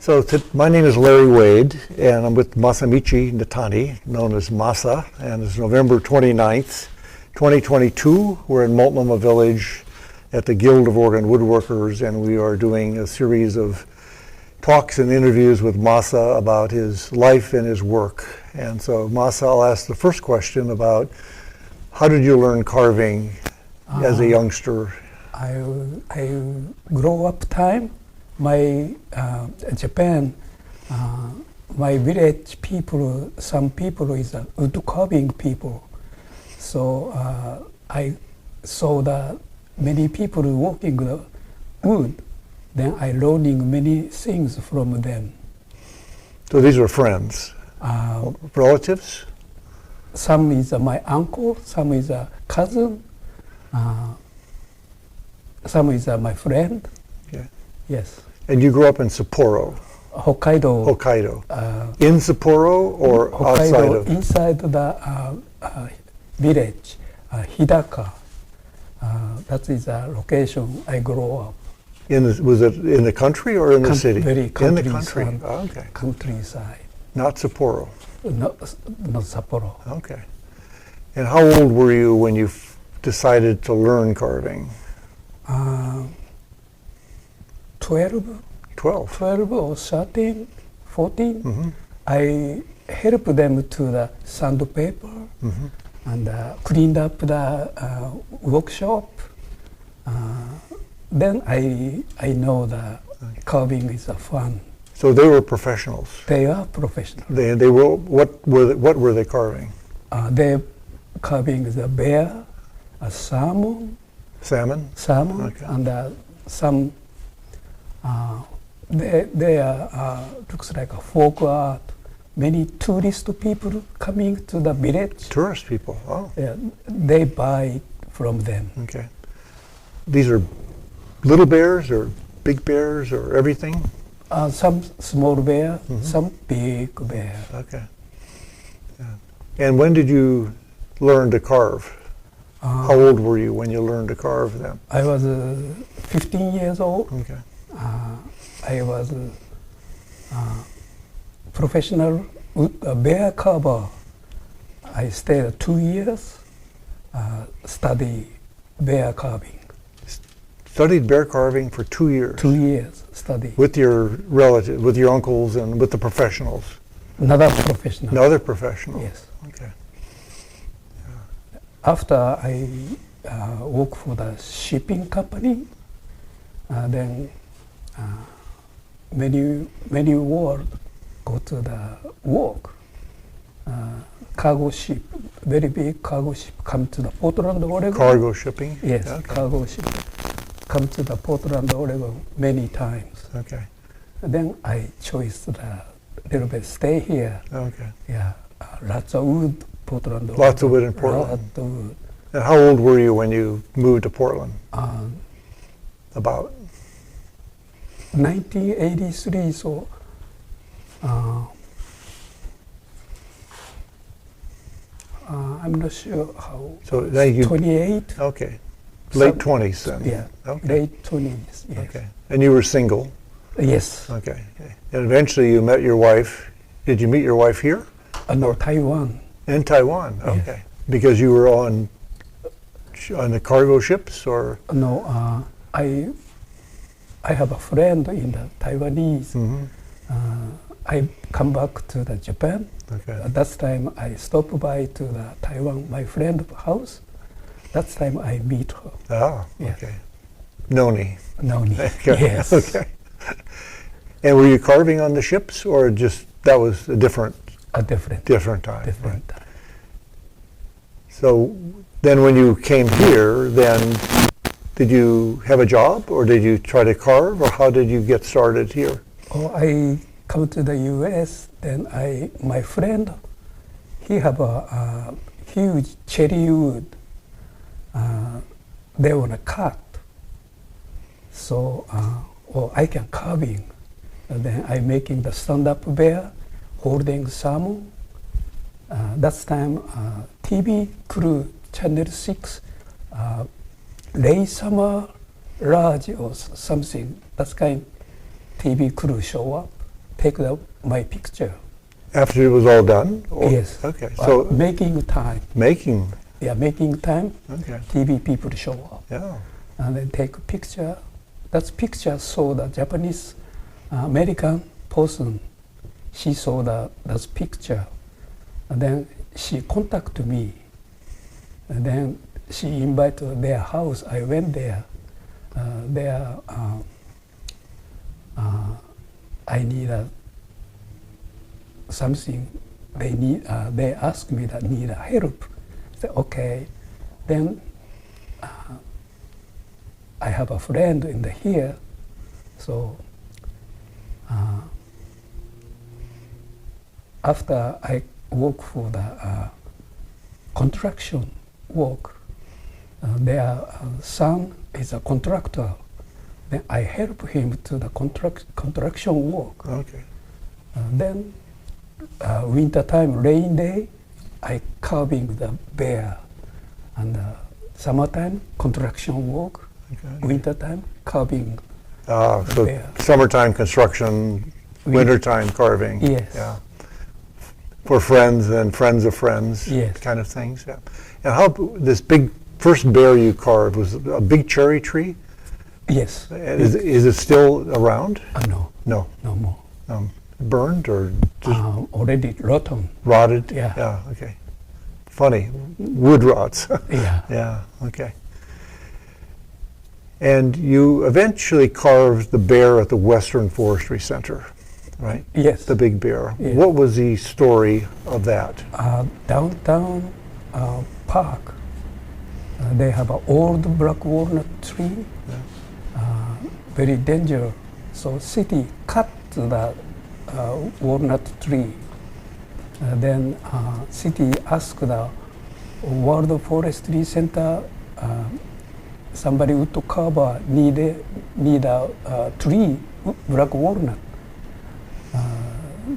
So my name is Larry Wade, and I'm with Masa Nitani, known as Masa, and it's November 29th, 2022. We're in Multnomah Village at the Guild of Oregon Woodworkers, and we are doing a series of talks and interviews with Masa about his life and his work. And so Masa, I'll ask the first question about how did you learn carving as a youngster? I grow up time. My Japan, my village people, some people is wood carving people. So I saw that many people working the wood. Then I learning many things from them. So these are friends, relatives? Some is my uncle, some is a cousin, some is my friend. Okay. Yes. And you grew up in Sapporo? Hokkaido. In Sapporo or Hokkaido, outside of? Inside the village, Hidaka. That is a location I grew up. Was it in the country or in the city? Very in the country. Oh, okay. Countryside. Not Sapporo. Not Sapporo. Okay. And how old were you when you decided to learn carving? 12 or 13, 14. Mm-hmm. I helped them to the sandpaper and cleaned up the workshop. Then I know that carving is fun. So they were professionals. They are professionals. They were what were they carving? They carving the bear, a salmon. Salmon. Okay. And some. They looks like a folk art. Many tourist people coming to the village. Tourist people. Oh. Yeah, they buy from them. Okay. These are little bears or big bears or everything? Some small bear, some big bear. Okay. Yeah. And when did you learn to carve? How old were you when you learned to carve them? I was 15 years old. Okay. I was professional bear carver. I stayed 2 years, study bear carving. Studied bear carving for 2 years? 2 years study. With your relatives, with your uncles and with the professionals? Another professional. Another professional? Yes. Okay. Yeah. After I work for the shipping company, then many world go to the work. Cargo ship, very big cargo ship come to the Portland, Oregon. Cargo shipping? Yes, okay. Cargo ship come to the Portland, Oregon many times. Okay. And then I chose the little bit stay here. Okay. Yeah, lots of wood, Portland. Lots of wood in Portland. Lots of wood. And how old were you when you moved to Portland? About? 1983, so I'm not sure how. So now you 28. Okay, late 20s then. Yeah, okay. Late 20s. Yes. Okay, and you were single. Yes. Okay, and eventually you met your wife. Did you meet your wife here? No, Taiwan. In Taiwan. Yes. Okay, because you were on the cargo ships, or no? I have a friend in the Taiwanese. I come back to the Japan. Okay. At that time, I stopped by to the Taiwan, my friend's house. That time I meet her. Ah, Yes. okay. Noni. Noni. Okay. Yes. Okay. And were you carving on the ships, or just that was a different time? Different time. So then, when you came here, then did you have a job, or did you try to carve, or how did you get started here? Oh, I come to the U.S. Then my friend, he have a huge cherry wood. They want to cut. So, I can carving. And then I making the stand-up bear, holding salmon. That time, TV crew, Channel 6, Late Summer Large or something, that kind TV crew show up. take my picture. After it was all done? Yes. Okay. So So making time. making. Yeah, making time. Okay. TV people show up Yeah. and then take a picture. That picture saw the Japanese American person. She saw that picture, and then she contacted me. And then she invited their house. I went there. I need something. They need. They asked me that need help. I said okay. Then I have a friend in here, so after I work for the construction work, their son is a contractor. Then I help him to the construction work. Okay. Then winter time, rain day, I carving the bear, and summertime construction work. Okay. Winter time carving. So bear. summertime construction, wintertime carving. Yes. Yeah. For friends and friends of friends. Yes. Kind of things. Yeah. And how this big first bear you carved was a big cherry tree? Yes. Is it still around? No, No. no more. Burned or just Already rotten. rotted? Yeah. Yeah. Okay. Funny. Wood rots. Yeah. Yeah. Okay. And you eventually carved the bear at the Western Forestry Center, right? Yes. The big bear. Yeah. What was the story of that? Downtown park. They have an old black walnut tree. Very dangerous. So city cut the walnut tree. Then city asked the World Forestry Center. Somebody would to Carver need a tree, black walnut.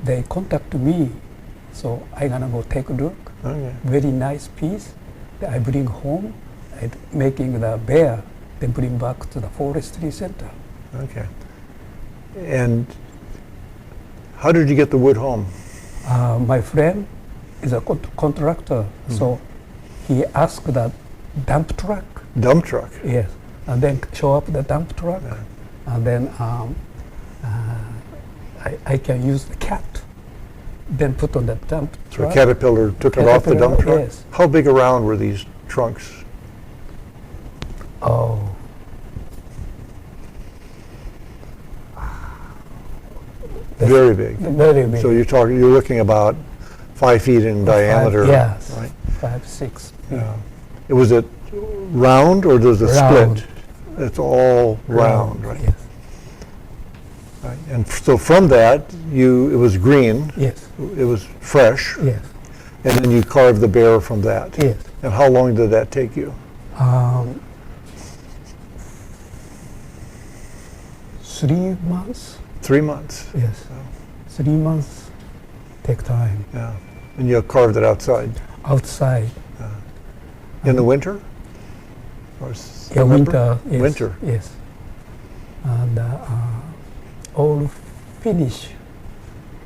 They contact me, so I gonna go take a look. Okay. Very nice piece that I bring home, and making the bear, then bring back to the forestry center. Okay. And how did you get the wood home? My friend is a contractor, so he asked the dump truck. Dump truck. Yes, and then show up the dump truck, Yeah. and then I can use the cat, then put on the dump So truck. Caterpillar took it off the dump Caterpillar, truck? yes. How big around were these trunks? Oh. Very big. Very big. So you're looking about 5 feet in diameter. Yes, Right? 5, 6. Yeah. Was it round or does it Round. split? It's all round, right? Yes. Right. And so from that, it was green, Yes. it was fresh, Yes. and then you carved the bear from that. Yes. And how long did that take you? 3 months. 3 months. Yes. 3 months take time. Yeah. And you carved it outside Outside. in the winter? Or Yeah, November? winter. Yes. Winter. Yes. And all finish.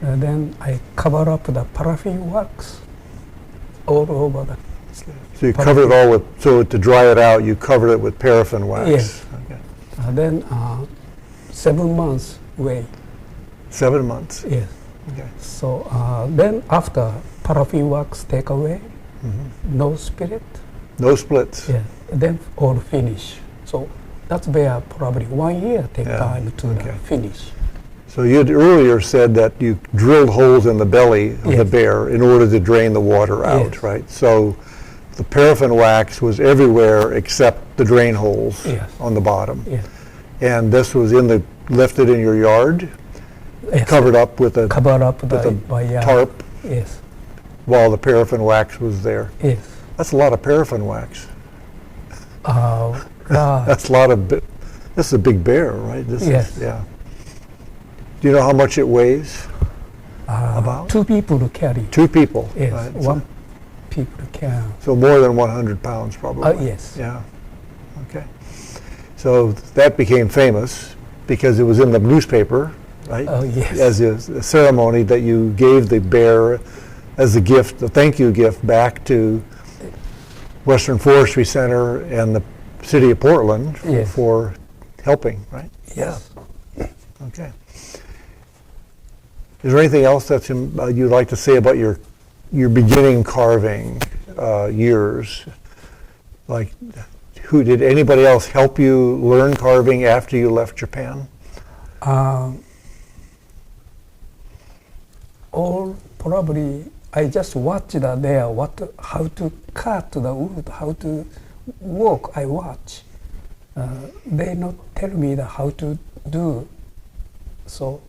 And then I cover up the paraffin wax all over the. So you covered it all with, so to dry it out, you covered it with paraffin wax? Yes. Okay. And then 7 months wait. 7 months? Yes. Okay. So then after paraffin wax take away, Mm-hmm. no spirit. No splits? Yeah. Then all finish. So that's where probably 1 year take Yeah, time to the okay. finish. So you had earlier said that you drilled holes in the belly of the Yes. bear in order to drain the water out, Yes. right? So the paraffin wax was everywhere except the drain holes Yes. on the bottom. Yes. And this was lifted in your yard, Yes. covered up with a Cover up with the a by tarp Yes. while the paraffin wax was there. Yes. That's a lot of paraffin wax. Uh, That's a lot of, this is a big bear, right? This Yes. is, yeah. Do you know how much it weighs? About? 2 people to carry. 2 people. Yes. right? 1 people can. So more than 100 pounds, probably. Yes. Yeah. Okay. So that became famous because it was in the newspaper right? Oh, yes. As a ceremony that you gave the bear as a gift, a thank you gift back to Western Forestry Center and the city of Portland Yes. for helping, right? Yes. Yeah. Okay. Is there anything else that you'd like to say about your beginning carving years? Like, did anybody else help you learn carving after you left Japan? All probably I just watched there how to cut the wood, how to work. I watch. They not tell me how to do. So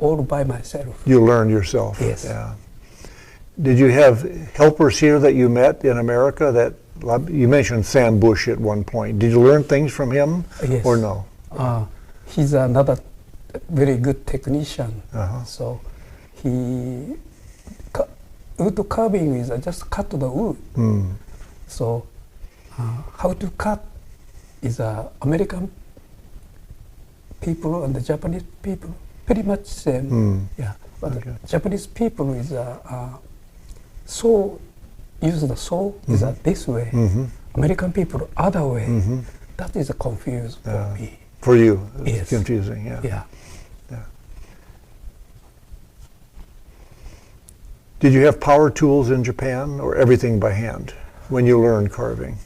all by myself. You learned yourself. Yes. Yeah. Did you have helpers here that you met in America? That you mentioned Sam Bush at one point. Did you learn things from him, Yes. or no? He's another very good technician. Uh-huh. So wood carving is just cut the wood. Mm. So how to cut is American people and the Japanese people pretty much same. Mm. Yeah, but Okay. Japanese people is saw use the saw is this way. Mm-hmm. American people other way. Mm-hmm. That is confused for me. For you, it's Yes. confusing. Yeah. Yeah. Yeah. Did you have power tools in Japan, or everything by hand when you learned carving?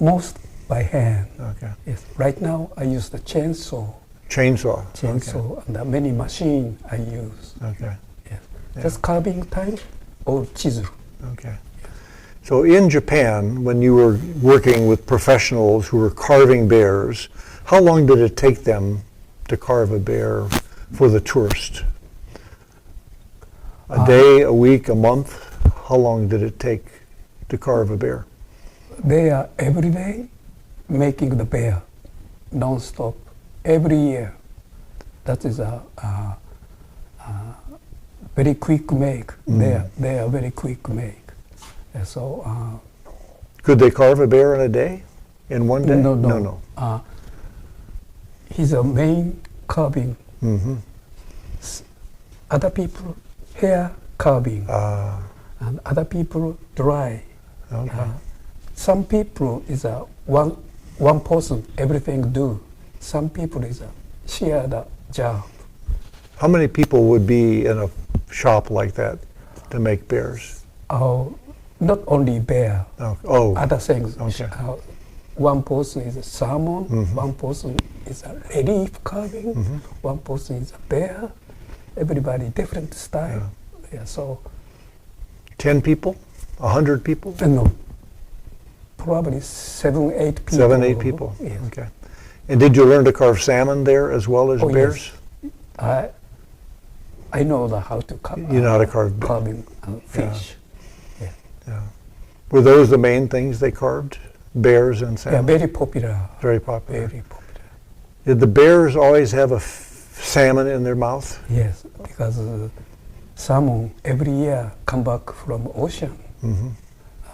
Most by hand. Okay. Yes. Right now I use the chainsaw. Chainsaw. Chainsaw and many machine I use. Okay. Yes. Yeah. Just carving time or chisel. Okay. So in Japan, when you were working with professionals who were carving bears, how long did it take them to carve a bear for the tourist? A day, a week, a month? How long did it take to carve a bear? They are every day making the bear non-stop every year. That is a very quick make. They are very quick make. So Could they carve a bear in a day? In one day? no. He's a main carving. Mm-hmm. Other people hair carving, and other people dry. Okay. Some people is one person everything do. Some people is share the job. How many people would be in a shop like that to make bears? Not only bear, Oh, other things. Okay. One person is a salmon, one person is a relief carving, one person is a bear. Everybody different style. Yeah, so 10 people? 100 people? no, probably 7, 8 people. 7, 8 people? Yes. Okay. And did you learn to carve salmon there as well as bears? Yes. I know how to carve. You know how to carve carving fish. Yeah. Were those the main things they carved? Bears and salmon? Yeah, very popular. Very popular. Very popular. Did the bears always have a salmon in their mouth? Yes, because salmon every year come back from ocean.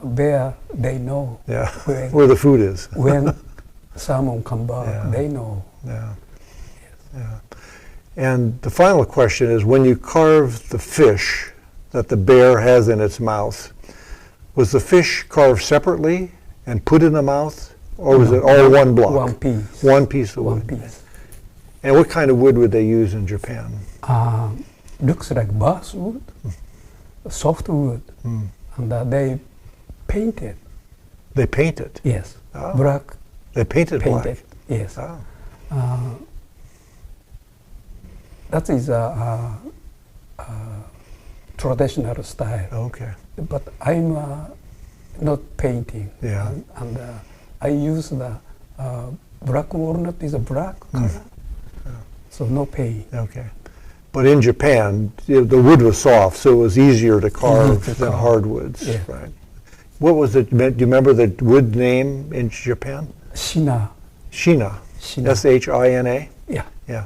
Bear, they know Yeah. when, Where the food is. when salmon come back, Yeah. they know. Yeah. Yeah. And the final question is, when you carve the fish that the bear has in its mouth, was the fish carved separately and put in the mouth, or was it all one block? One piece. One piece of One wood. piece. And what kind of wood would they use in Japan? Looks like basswood, soft wood, and they painted. They paint it. Yes, Oh. black They painted painted. black. Yes. Oh. That is a traditional style. Okay. But I'm not painting. Yeah. And I use the black walnut is a black color. So no paint. Okay. But in Japan, the wood was soft, so it was easier to carve to than carve. hardwoods. Yeah. Right. What was it? Do you remember the wood name in Japan? Shina. Shina. Shina. S-H-I-N-A? Yeah. Yeah.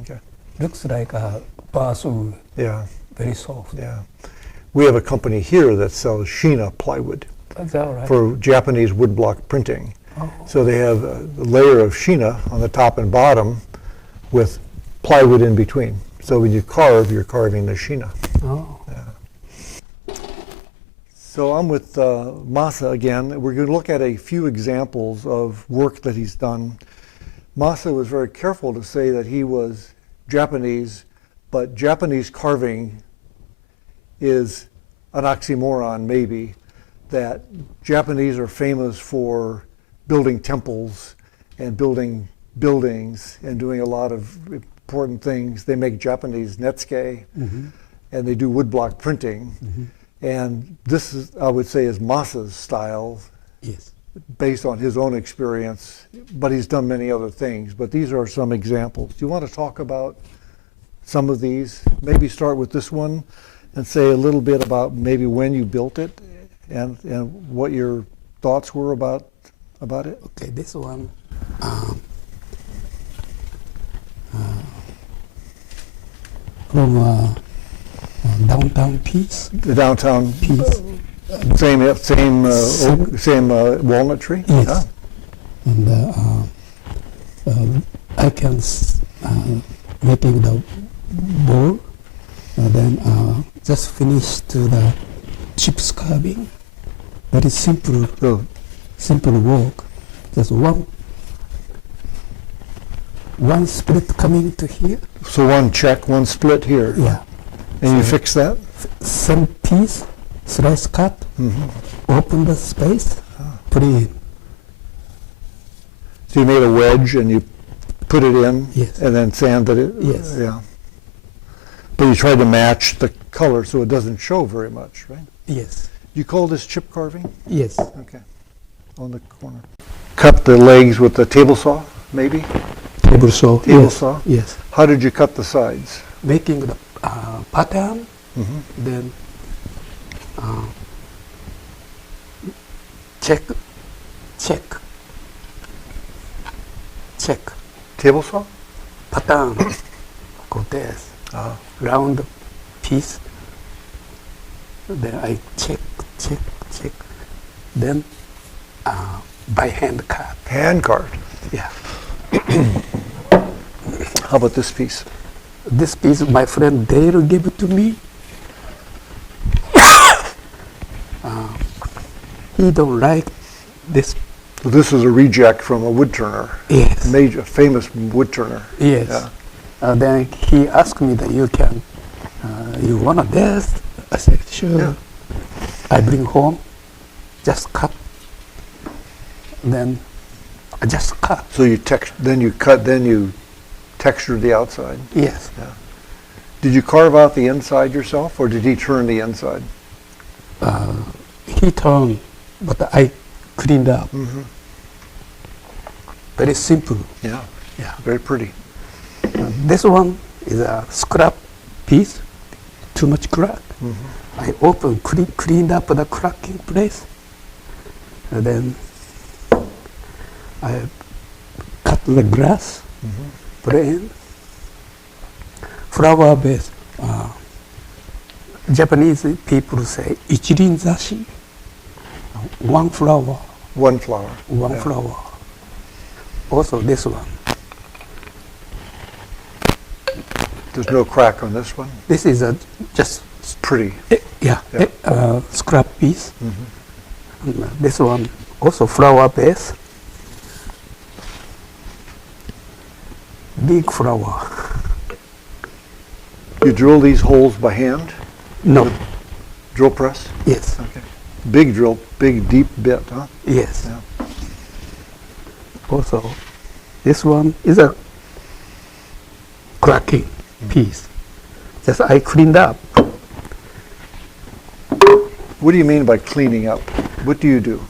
Okay. Looks like a basswood. Yeah. Very soft. Yeah. We have a company here that sells Shina plywood That's all right. for Japanese woodblock printing. Oh. So they have a layer of Shina on the top and bottom with plywood in between. So when you carve, you're carving the shina. Oh. So I'm with Masa again. We're going to look at a few examples of work that he's done. Masa was very careful to say that he was Japanese, but Japanese carving is an oxymoron, maybe, that Japanese are famous for building temples and building buildings and doing a lot of important things. They make Japanese netsuke, and they do woodblock printing. And this is, I would say, is Masa's style, Yes. based on his own experience, but he's done many other things. But these are some examples. Do you want to talk about some of these? Maybe start with this one and say a little bit about maybe when you built it and what your thoughts were about it. Okay, this one. From downtown piece. The downtown Piece. same walnut tree. Yes. And I can making the bowl, and then just finish to the chips carving. Very simple, So simple work. Just one split coming to here. So one check, one split here. Yeah. And you So fix that? Same piece, slice cut, open the space, put it in. So you made a wedge and you put it in Yes. and then sanded it? Yes. Yeah. But you tried to match the color so it doesn't show very much, right? Yes. You call this chip carving? Yes. Okay. On the corner. Cut the legs with the table saw, maybe? Table saw. Table Yes. saw? Yes. How did you cut the sides? Making the pattern, then check. Table saw? Pattern. Go there. Round piece. Then I check. Then by hand cut. Hand carved. Yeah. How about this piece? This piece my friend Dale gave it to me. He don't like this. So this is a reject from a wood turner. Yes. Major, famous wood turner. Yes. Yeah. Then he asked me that you want this? I said, sure. Yeah. I bring home, just cut. Then I just cut. So you then you cut, then you textured the outside. Yes. Yeah. Did you carve out the inside yourself, or did he turn the inside? He turned, but I cleaned up. Very simple. Yeah. Yeah. Very pretty. This one is a scrap piece, too much crack. I cleaned up the cracking place, and then I cut the grass, put it in. Flower base. Japanese people say ichirin zashi, one flower. One flower. One Yeah. flower. Also this one. There's no crack on this one. This is a just It's pretty. yeah, Yeah. scrap piece. And, this one also flower base. Big flower. You drill these holes by hand? No. Drill press? Yes. Okay. Big drill, big deep bit, huh? Yes. Yeah. Also, this one is a cracking piece. Just I cleaned up. What do you mean by cleaning up? What do you do?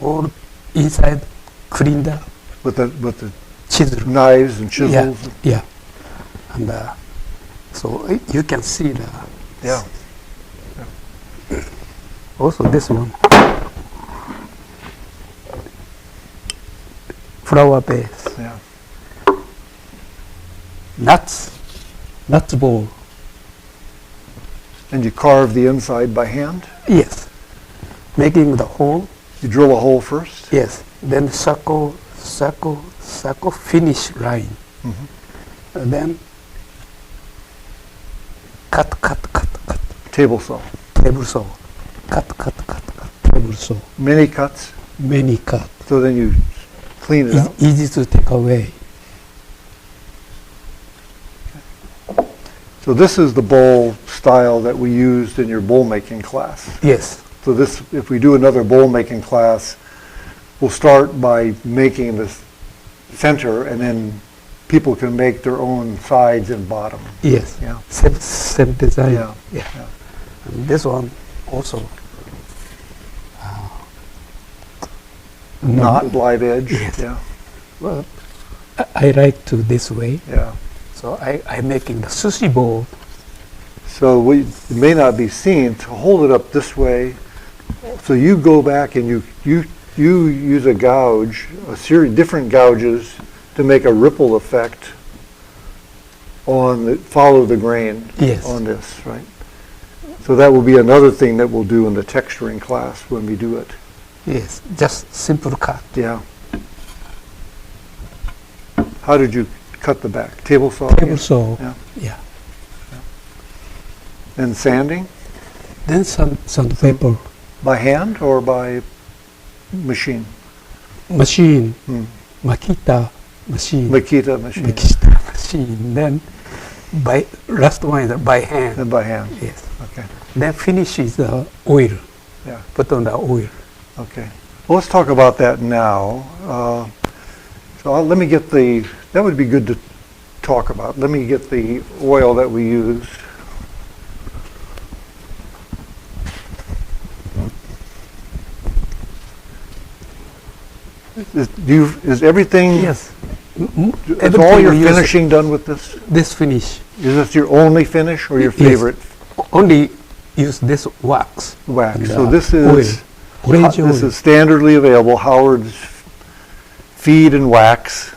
All inside cleaned up. With the Chisel. knives and chisels? Yeah. And so you can see the. Yeah. Also this one. Flower base. Yeah. Nuts ball. And you carve the inside by hand? Yes. Making the hole. You drill a hole first? Yes. Then circle circle finish line. And then cut. Table saw. Table saw. Cut. Table saw. Many cuts. Many cut. So then you clean it out. Easy to take away. So this is the bowl style that we used in your bowl making class. Yes. So this, if we do another bowl making class, we'll start by making the center, and then people can make their own sides and bottom. Yes. Yeah. Same design. Yeah. Yeah. Yeah. And this one also. Not live edge. Yes. Yeah. Well, I like to this way. Yeah. So I'm making the sushi bowl. So it may not be seen, to hold it up this way. So you go back and you use a gouge, a series different gouges to make a ripple effect on follow the grain Yes. on this, right? So that will be another thing that we'll do in the texturing class when we do it. Yes, just simple cut. Yeah. How did you cut the back? Table saw? Table again? saw. Yeah. Yeah. And sanding? Then sandpaper. By hand or by machine? Machine. Hmm. Makita machine. Makita machine. Makita machine. Then last one is by hand. And by hand. Yes. Okay. Then finish is the oil. Yeah. Put on the oil. Okay. Well, let's talk about that now. Let me get that would be good to talk about. Let me get the oil that we use. Is everything? Yes. Is all your finishing done with this? This finish. Is this your only finish or your Yes. favorite Only use this wax. wax? And, So this is oil. Orange this oil. is standardly available Howard's feed and wax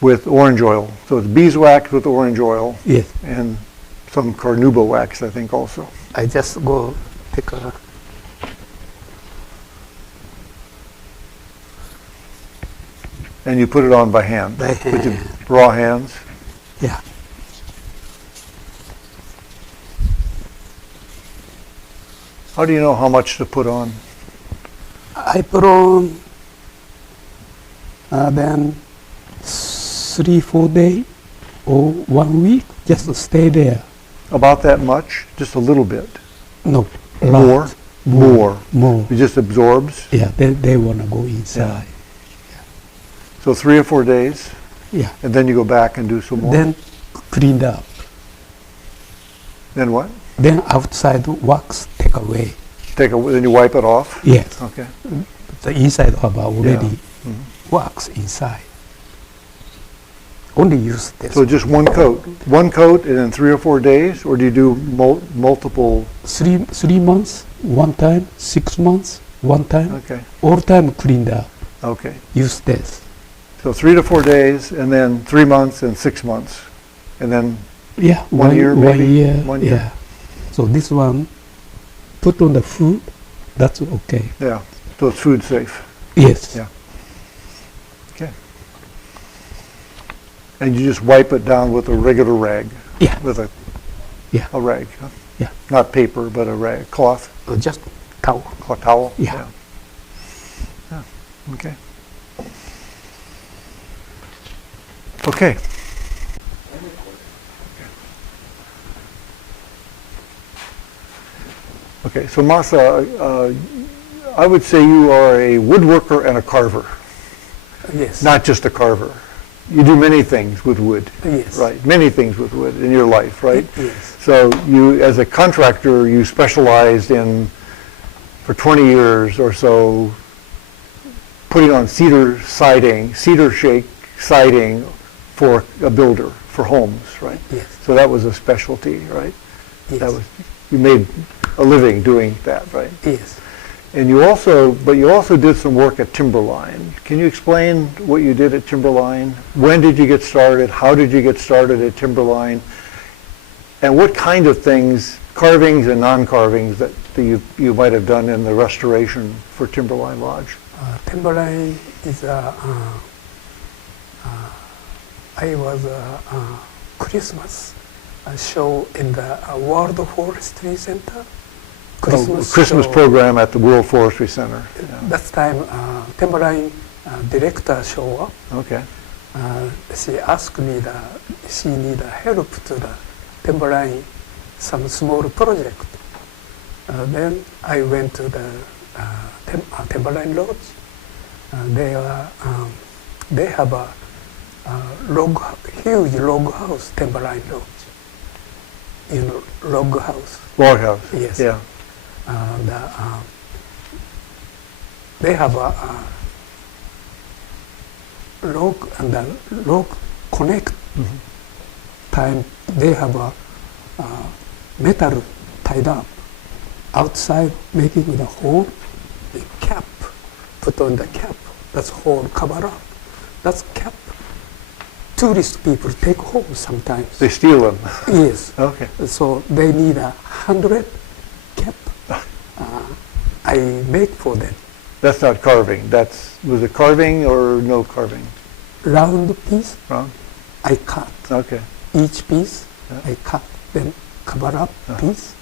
with orange oil. So it's beeswax with orange oil Yes. and some carnauba wax, I think, also. I just go take a. And you put it on by hand. By With your hand. raw hands. Yeah. How do you know how much to put on? I put on then 3-4 days or 1 week just to stay there. About that much? Just a little bit? No, More? lot. More. It just absorbs? Yeah, they want to go inside. So 3 or 4 days, Yeah. and then you go back and do some more? Then cleaned up. Then what? Then outside wax take away. Then you wipe it off? Yes. Okay. The inside have already Mhm. wax inside. Only use this. So just one coat and then 3 or 4 days, or do you do multiple? 3 months, one time, 6 months, one time. Okay, All time cleaned up. okay. Use this. So 3 to 4 days, and then 3 months and 6 months, and then Yeah, 1 year maybe? 1 year. 1 year. Yeah. So this one, put on the food. That's okay. yeah. So it's food safe. Yes. Yeah. Okay. And you just wipe it down with a regular rag, Yeah. with a rag, huh? Yeah. Not paper, but a rag, cloth, Just towel. towel. Yeah. Yeah. Okay. Okay. Okay, so Masa, I would say you are a woodworker and a carver, Yes. not just a carver. You do many things with wood, Yes. right? Many things with wood in your life, right? Yes. So you, as a contractor, you specialized in, for 20 years or so, putting on cedar shake siding for a builder, for homes, right? Yes. So that was a specialty, right? Yes. That was, you made a living doing that, right? Yes. And you also did some work at Timberline. Can you explain what you did at Timberline? When did you get started? How did you get started at Timberline? And what kind of things, carvings and non-carvings, that you might have done in the restoration for Timberline Lodge? Timberline is I was Christmas show in the World Forestry Center. Christmas show. program at the World Forestry Center. Yeah. That time, Timberline director show up. Okay. She asked me that she need help to the Timberline, some small project. Then I went to the Timberline Lodge. They have a huge log house, Timberline Lodge. Log house. Log house. Yes. Yeah. They have a log and the log connect time. They have a metal tied up outside, making the hole, the cap, put on the cap. That's hole cover up. That's cap. Tourist people take home sometimes. They steal them. Yes. Okay. So they need 100 cap. I make for them. That's not carving. Was it carving or no carving? Round piece, Wrong? I cut. Okay. Each piece, Yeah. I cut. Then cover up piece.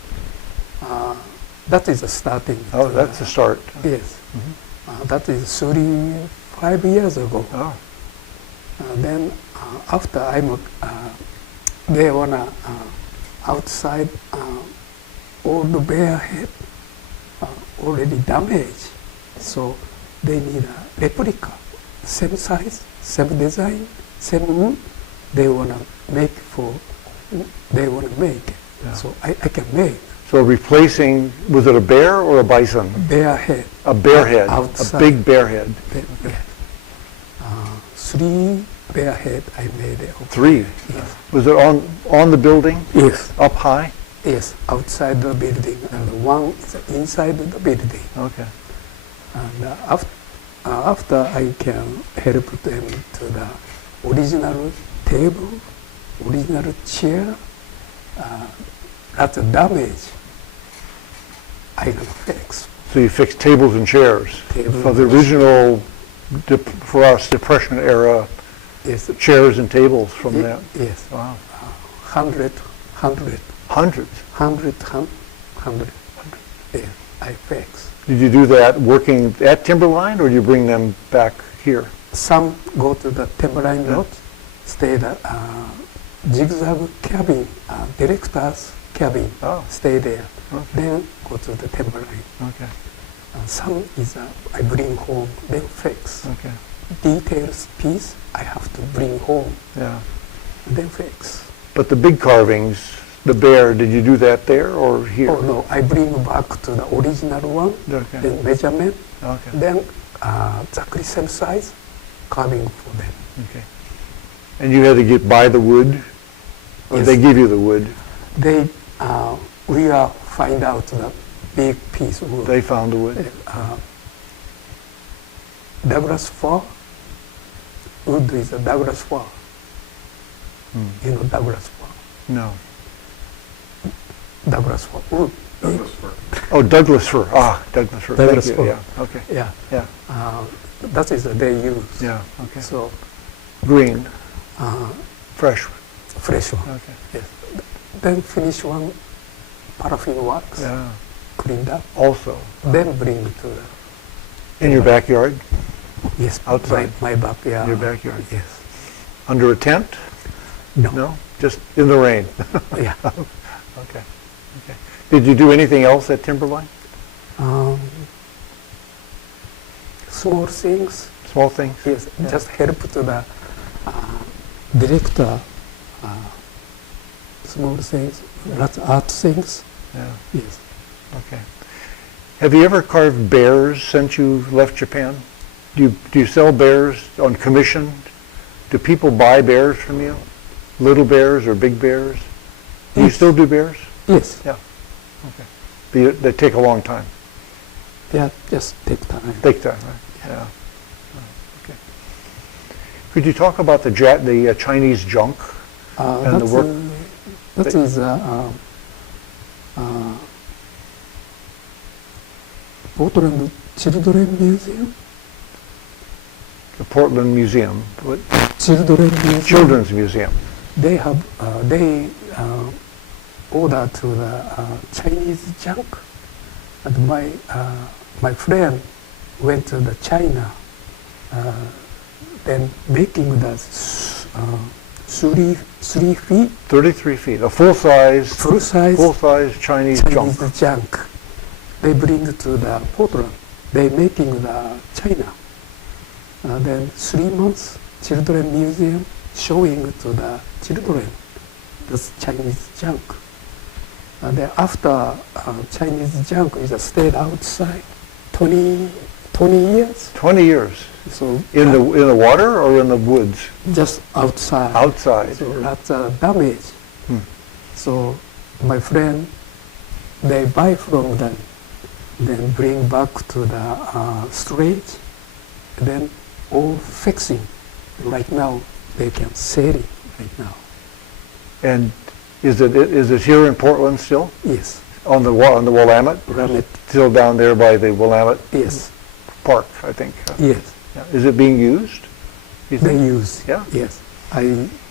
That is a starting. Oh, that's a start. Yes. That is 35 years ago. Oh. Then after they wanna outside old bear head already damaged, so they need a replica, same size, same design, same wood. They wanna make. Yeah. So I can make So replacing, was it a bear or a bison? bear head. A bear head. Outside. A big bear head. Yeah. 3 bear head I made it. 3. Yes. Was it on the building? Yes. Up high? Yes, outside the building, and one is inside the building. Okay. And after I can help them to the original table, original chair, that's damage. I can fix. So you fixed tables and chairs. Tables So the and original, for us, Depression era Yes. chairs and tables from that. Yes. Wow. 100. Hundreds. 100. Yeah, I fix. Did you do that working at Timberline, or did you bring them back here? Some go to the Timberline Yeah. lot, stay the zigzag cabin, director's cabin, Oh. stay there. Okay. Then go to the Timberline. Okay. Some is I bring home, then fix. Okay. Details piece I have to bring home, Yeah. then fix. But the big carvings, the bear, did you do that there or here? Oh no, I bring back to the original one, Okay. then measurement, Okay. then exactly same size, carving for them. Okay. And you had to buy the wood, or Yes. they give you the wood? They, we find out the big piece of wood. They found the wood? Douglas fir, wood is a Douglas fir. You know Douglas fir. No. Douglas fir, wood. Oh, Douglas fir. Ah, Douglas fir. Thank Douglas you. fir. Yeah. Okay. Yeah, Yeah. that is they use. Yeah. Okay. So Green. uh, Fresh. fresh one. Okay. Yes. Then finish one paraffin wax, Yeah. cleaned up. Also. Then bring to the In your backyard? yes Outside? my backyard. Your backyard. Yes. Under a tent? No. No? Just in the rain? Yeah. Okay. Okay. Did you do anything else at Timberline? Small things. Small things? Yes. Yeah. Just help to the director. Small things, lots of art things. Yeah. Yes. Okay. Have you ever carved bears since you left Japan? Do you sell bears on commission? Do people buy bears from you? Little bears or big bears? Do you Yes. still do bears? Yes. Yeah. Okay. They take a long time. Yeah. Just take time. Take time, right? Yeah. Oh, okay. Could you talk about the Chinese junk? and the That's, work that is Portland Children Museum. The Portland Museum, Children Museum. Children's Museum. They have order to the Chinese junk, and my friend went to the China, then making the 3 feet 33 feet, a full-size Chinese junk. junk. They bring to the Portland. They making the China. Then 3 months, Children Museum showing to the children this Chinese junk. And then after Chinese junk is stayed outside 20 years. 20 years. So In the water or in the woods? just outside. Outside. So that's damage. Hmm. So my friend, they buy from them, then bring back to the storage, then all fixing. Right now, they can sell it right now. And is it here in Portland still? Yes, On the Willamette? Ramet. Still down there by the Willamette Yes, Park, I think. yes. Yeah. Is it being used? You They think? use. Yeah. Yes,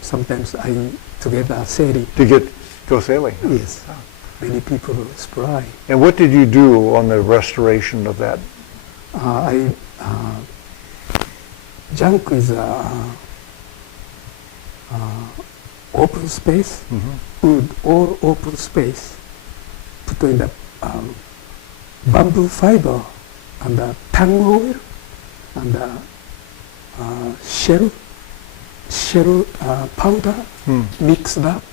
sometimes together sell it. To go sailing? Yes, Ah. many people supply. And what did you do on the restoration of that? Junk is open space, wood or open space, put in the bamboo fiber and the tang oil and the shell powder mixed up,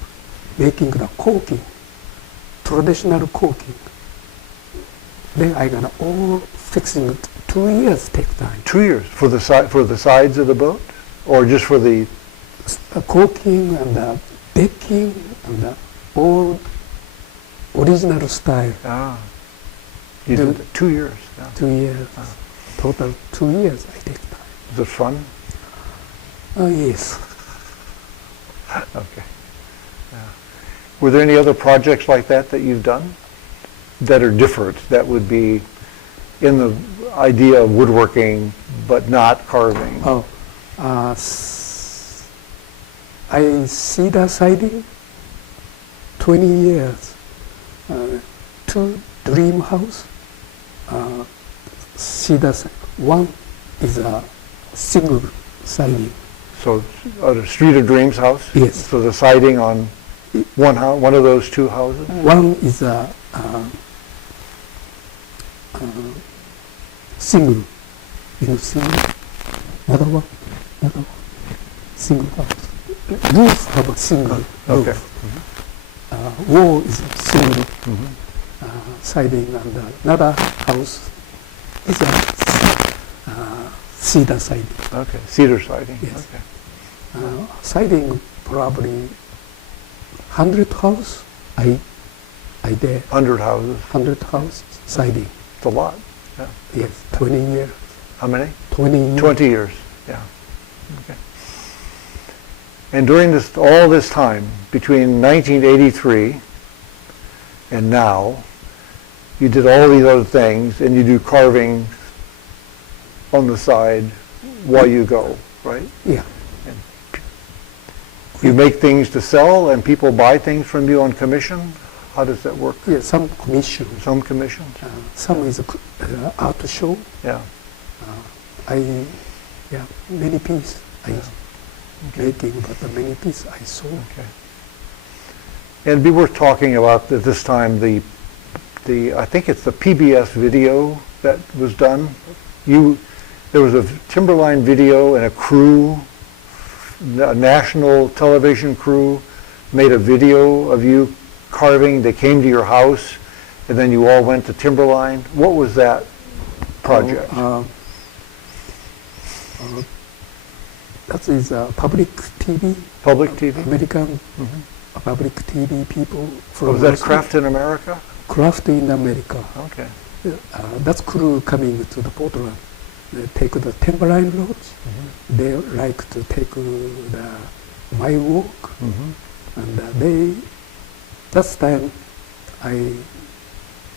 making the caulking, traditional caulking. Then I got all fixing it. 2 years take time. 2 years for the sides of the boat, or just for the? Caulking and the decking and the all original style. You The- did it 2 years. Yeah. 2 years. Total 2 years I take time. Was it fun? Yes. Okay. Yeah. Were there any other projects like that you've done that are different, that would be in the idea of woodworking but not carving? I see the siding 20 years. 2 dream house. See the one is a single siding. So, the Street of Dreams house? Yes. So the siding on one of those 2 houses? One is a single. Single. Another one. Single house. Roof have a single Okay. roof. Wall is a single siding, and another house is a cedar siding. Okay, cedar siding. Yes. Okay. Siding probably 100 house. I did 100 houses. 100 house siding. It's a lot. Yeah. Yes, 20 years. How many? 20 years. 20 years. Yeah. Okay. And during all this time, between 1983 and now, you did all these other things, and you do carving on the side while you go, right? Yeah. You make things to sell, and people buy things from you on commission? How does that work? Yeah, some commission. Some commissions? Some is art show. Yeah. Many piece I making, but the many piece I sold. Okay. And we were talking about at this time the I think it's the PBS video that was done. There was a Timberline video, and a crew, a national television crew, made a video of you carving. They came to your house, and then you all went to Timberline. What was that project? That is public TV. Public TV? American public TV people from. Was that Craft in America? Craft in America. Okay. That's crew coming to the Portland. They take the Timberline Lodge. They like to take my work, and that's time I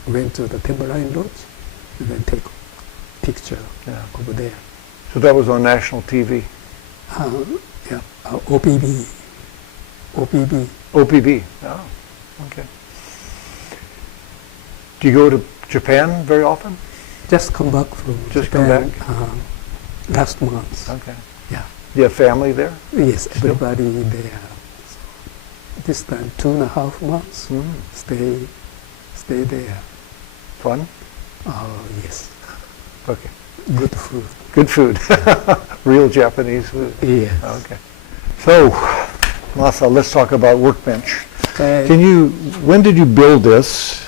went to the Timberline Lodge and then take picture over there. So that was on national TV. Yeah, OPB. OPB. Oh, okay. Do you go to Japan very often? Just come back from Just come Japan, back? last month. Okay. Yeah. Do you have family there? Yes, Still? everybody there. So this time 2.5 months. Stay there. Fun? Oh yes, Okay. good food. Good food. Real Japanese food. Yes. Okay. So, Masa, let's talk about Workbench. Uh, When did you build this?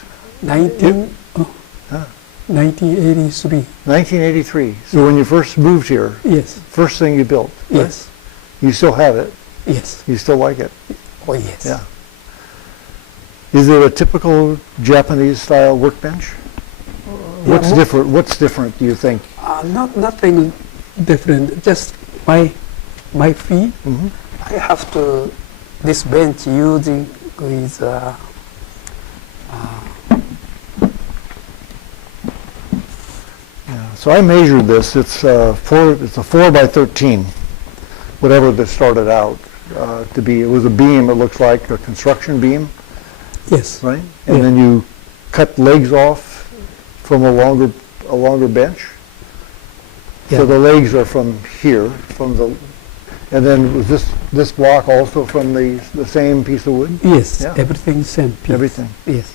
1983. 1983. So when you first moved here, Yes. first thing you built? right? Yes. You still have it? Yes. You still like it? Oh yes. Yeah. Is it a typical Japanese style workbench? What's different? What's different, do you think? Nothing different. Just my feet. Mhm. I have to this bench using is Yeah. So I measured this. It's a 4 by 13, whatever this started out to be. It was a beam. It looks like a construction beam, yes. right? And Yeah. then you cut legs off from a longer bench. Yeah. So the legs are from here, and then was this block also from the same piece of wood? Yes. Yeah. Everything same piece. Everything. Yes.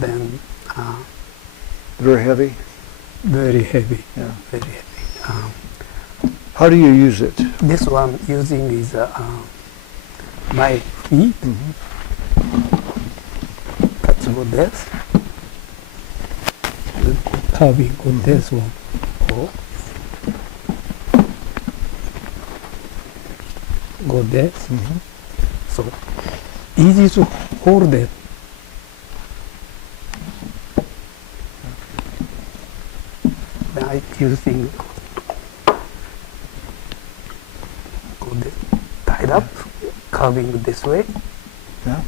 Then Very heavy. very heavy. Yeah. Very heavy. How do you use it? This one using is my feet. That's what this. Carving on this one. Oh. Go this. So easy to hold it. Then I using go this, tied up, carving this way, Yeah.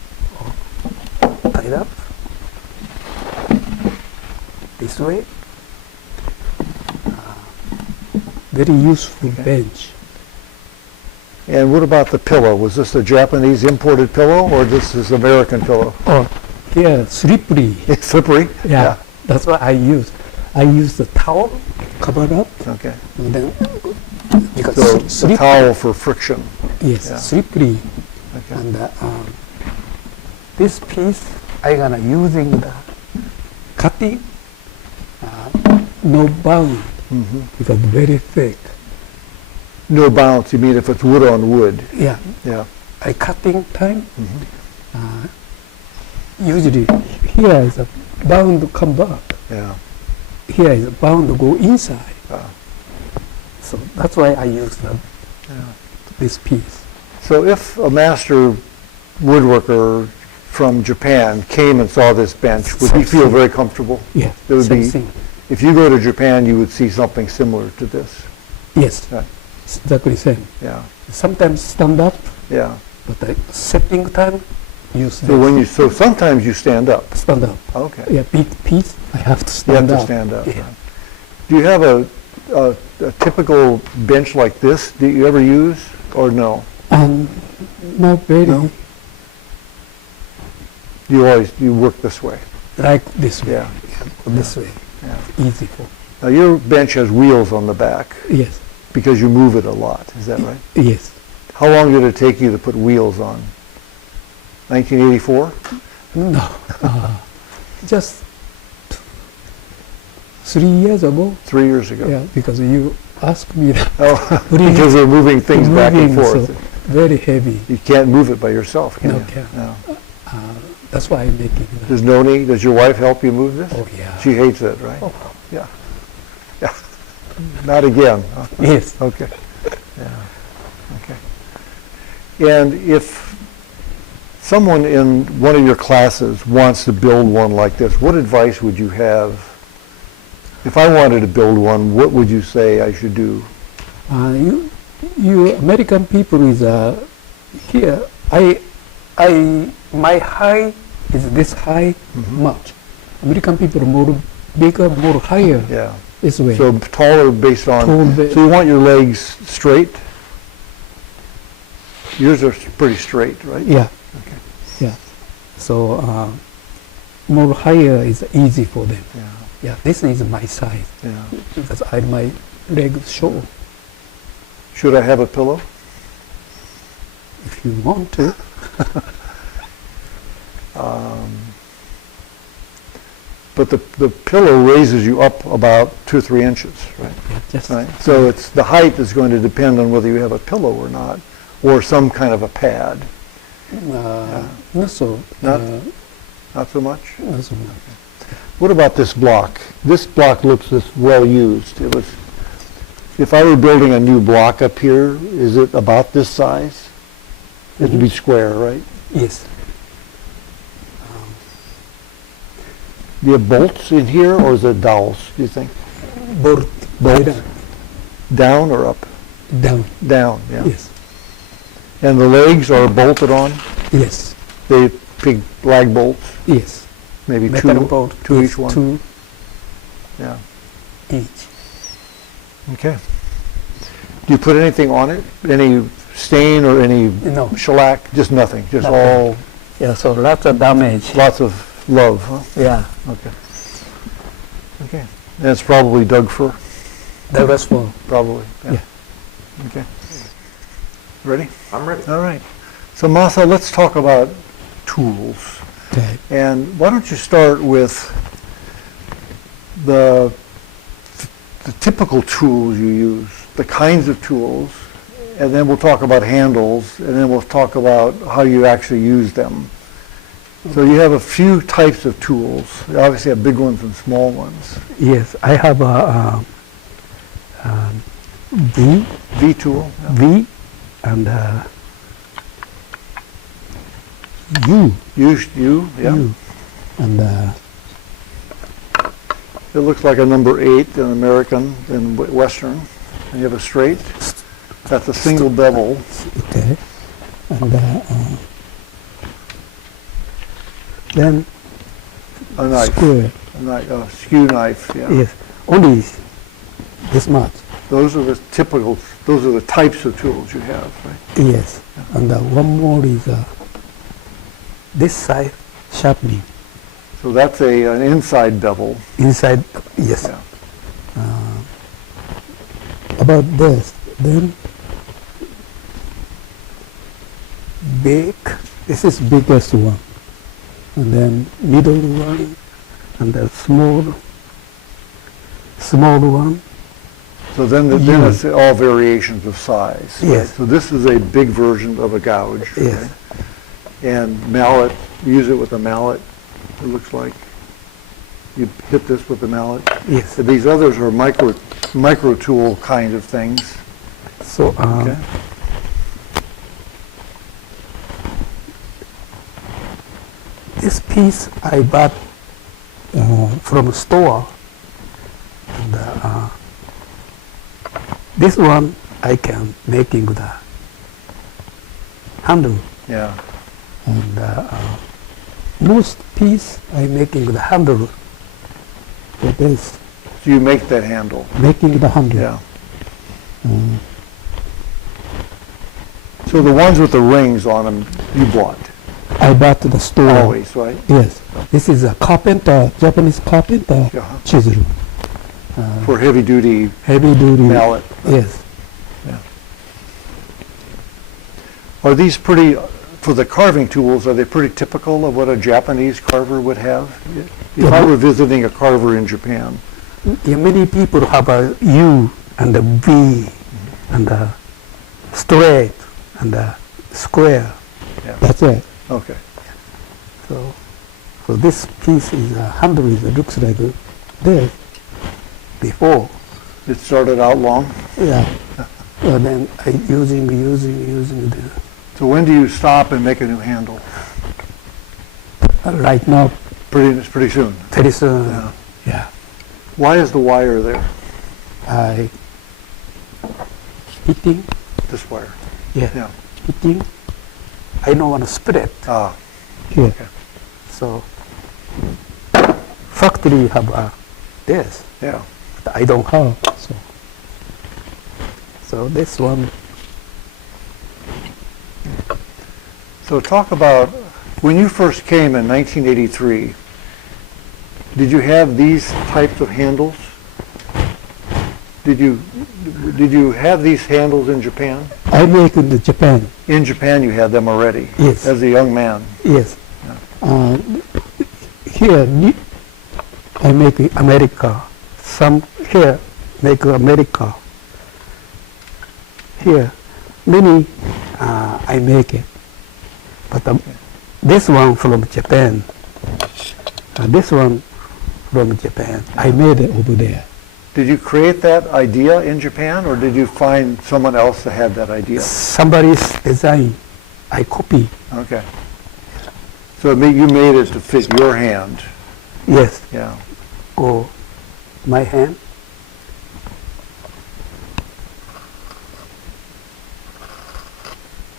tied up this way. Very useful Okay. bench. And what about the pillow? Was this a Japanese imported pillow, or this is American pillow? Oh, yeah, slippery. It's slippery. Yeah, that's what I use. I use the towel, cover up, Okay. and then because So the slippery. towel for friction. Yes, Yeah. slippery. Okay. And this piece I gonna using the cutting, no bound Mhm. because very thick. No bounce. You mean if it's wood on wood? Yeah, Yeah. I cutting time. Mhm. Usually here is a bound to come back. Yeah. Here is a bound to go inside. Ah. So that's why I use Yeah. this piece. So if a master woodworker from Japan came and saw this bench, would he feel very comfortable? Yeah, It would same be- thing. If you go to Japan, you would see something similar to this. Yes, Right. exactly same. Yeah. Sometimes stand up, Yeah. but setting time use So this. so sometimes you stand up. Stand up. Okay. Yeah, big piece. I have to You stand have up. to stand up. Yeah. right. Do you have a typical bench like this that you ever use, or no? And not very No? You work this way? like this way. Yeah. This way. Yeah. Easy for. Now your bench has wheels on the back Yes. because you move it a lot. Is that right? Yes. How long did it take you to put wheels on? 1984? No. Just 3 years ago. 3 years ago. Yeah, because you asked me that. Oh, Really? because they're moving things back and Moving, forth. so very heavy. You can't move it by yourself, can No, you? can't. No. That's why I'm making that. Does your wife help you move this? Oh yeah. She hates it, right? Oh, Yeah. Yeah. Not again. Huh? yes. Okay. Yeah. Okay. And if someone in one of your classes wants to build one like this, what advice would you have? If I wanted to build one, what would you say I should do? You American people is here. My height is this high much. American people more bigger, more higher. Yeah. This way. So taller based on, Tall so you want your legs straight? Yours are pretty straight, right? Yeah. Okay. Yeah. So more higher is easy for them. Yeah, Yeah. This is my size yeah. because my legs short. Should I have a pillow? If you want to. But the pillow raises you up about 2 or 3 inches, right? Yeah, just Right. So it's the height is going to depend on whether you have a pillow or not, or some kind of a pad. not so. Not- Not so much. Not so much. What about this block? This block looks this well used. It was. If I were building a new block up here, is it about this size? It would be square, right? Yes. Do you have bolts in here, or is it dowels? Do you think Both. Both. down or up? Down. Down. Yeah. Yes. And the legs are bolted on. Yes. They big lag bolts, Yes. maybe Metal two, bolt. two Yes, each one. 2 Yeah. each. Okay. Do you put anything on it? Any stain or any No. shellac? Just nothing. Just Nothing. all Yeah. So lots of damage. lots of love, huh? Yeah. Okay. Okay. And it's probably Doug fir, The rest will. probably. Yeah. Okay. Ready? I'm ready. All right. So Masa, let's talk about tools. Okay. And why don't you start with the typical tools you use, the kinds of tools, and then we'll talk about handles, and then we'll talk about how you actually use them. So you have a few types of tools. You obviously have big ones and small ones. Yes, I have a V, V tool. Yeah. V, and U, U, yeah. U, and It looks like a number 8 in American and Western. And you have a straight. That's a single bevel. okay, and then A knife. square. A skew knife, yeah. Yes, only this much. Those are the typical, those are the types of tools you have, right? Yes, and one more is this side sharpening So that's an inside bevel. inside. Yes, Yeah. about this. Then big. This is biggest one, and then middle one, and the small one. So then, then Yeah. it's all variations of size. right? Yes. So this is a big version of a gouge. Yes. right? And mallet, use it with a mallet, it looks like. You hit this with the mallet. Yes. So these others are micro tool kind of things. So Okay. this piece I bought from a store, and this one I can making the handle, Yeah. and most piece I making the handle for this, So you make that handle. making the handle. Yeah. So the ones with the rings on them, you bought I bought to the store. always, right? Yes, this is a carpenter, Japanese carpenter Yeah. chisel, For heavy duty heavy duty. mallet. Yes. Are these pretty, for the carving tools, are they pretty typical of what a Japanese carver would have? If I were visiting a carver in Japan, Yeah, many people have a U and a V and a straight and a square. Yeah. That's it. okay. So this piece is a handle. It looks like this before. It started out long. Yeah. And then I using the So when do you stop and make a new handle? right now Pretty soon. very soon. Yeah. Yeah. Why is the wire there, I hitting. this wire? Yeah. Yeah. Hitting. I don't want to split Ah, here. okay. So factory have this. Yeah. I don't have. So this one, So talk about, when you first came in 1983, did you have these types of handles? Did you have these handles in Japan? I make in Japan. In Japan you had them already? Yes. As a young man? Yes. Here, I make in America. Some here make America. Here, many I make it. But this one from Japan. This one from Japan. I made it over there. Did you create that idea in Japan, or did you find someone else that had that idea? Somebody's design, I copy. Okay. So you made it to fit your hand. Yes. Yeah. Or my hand.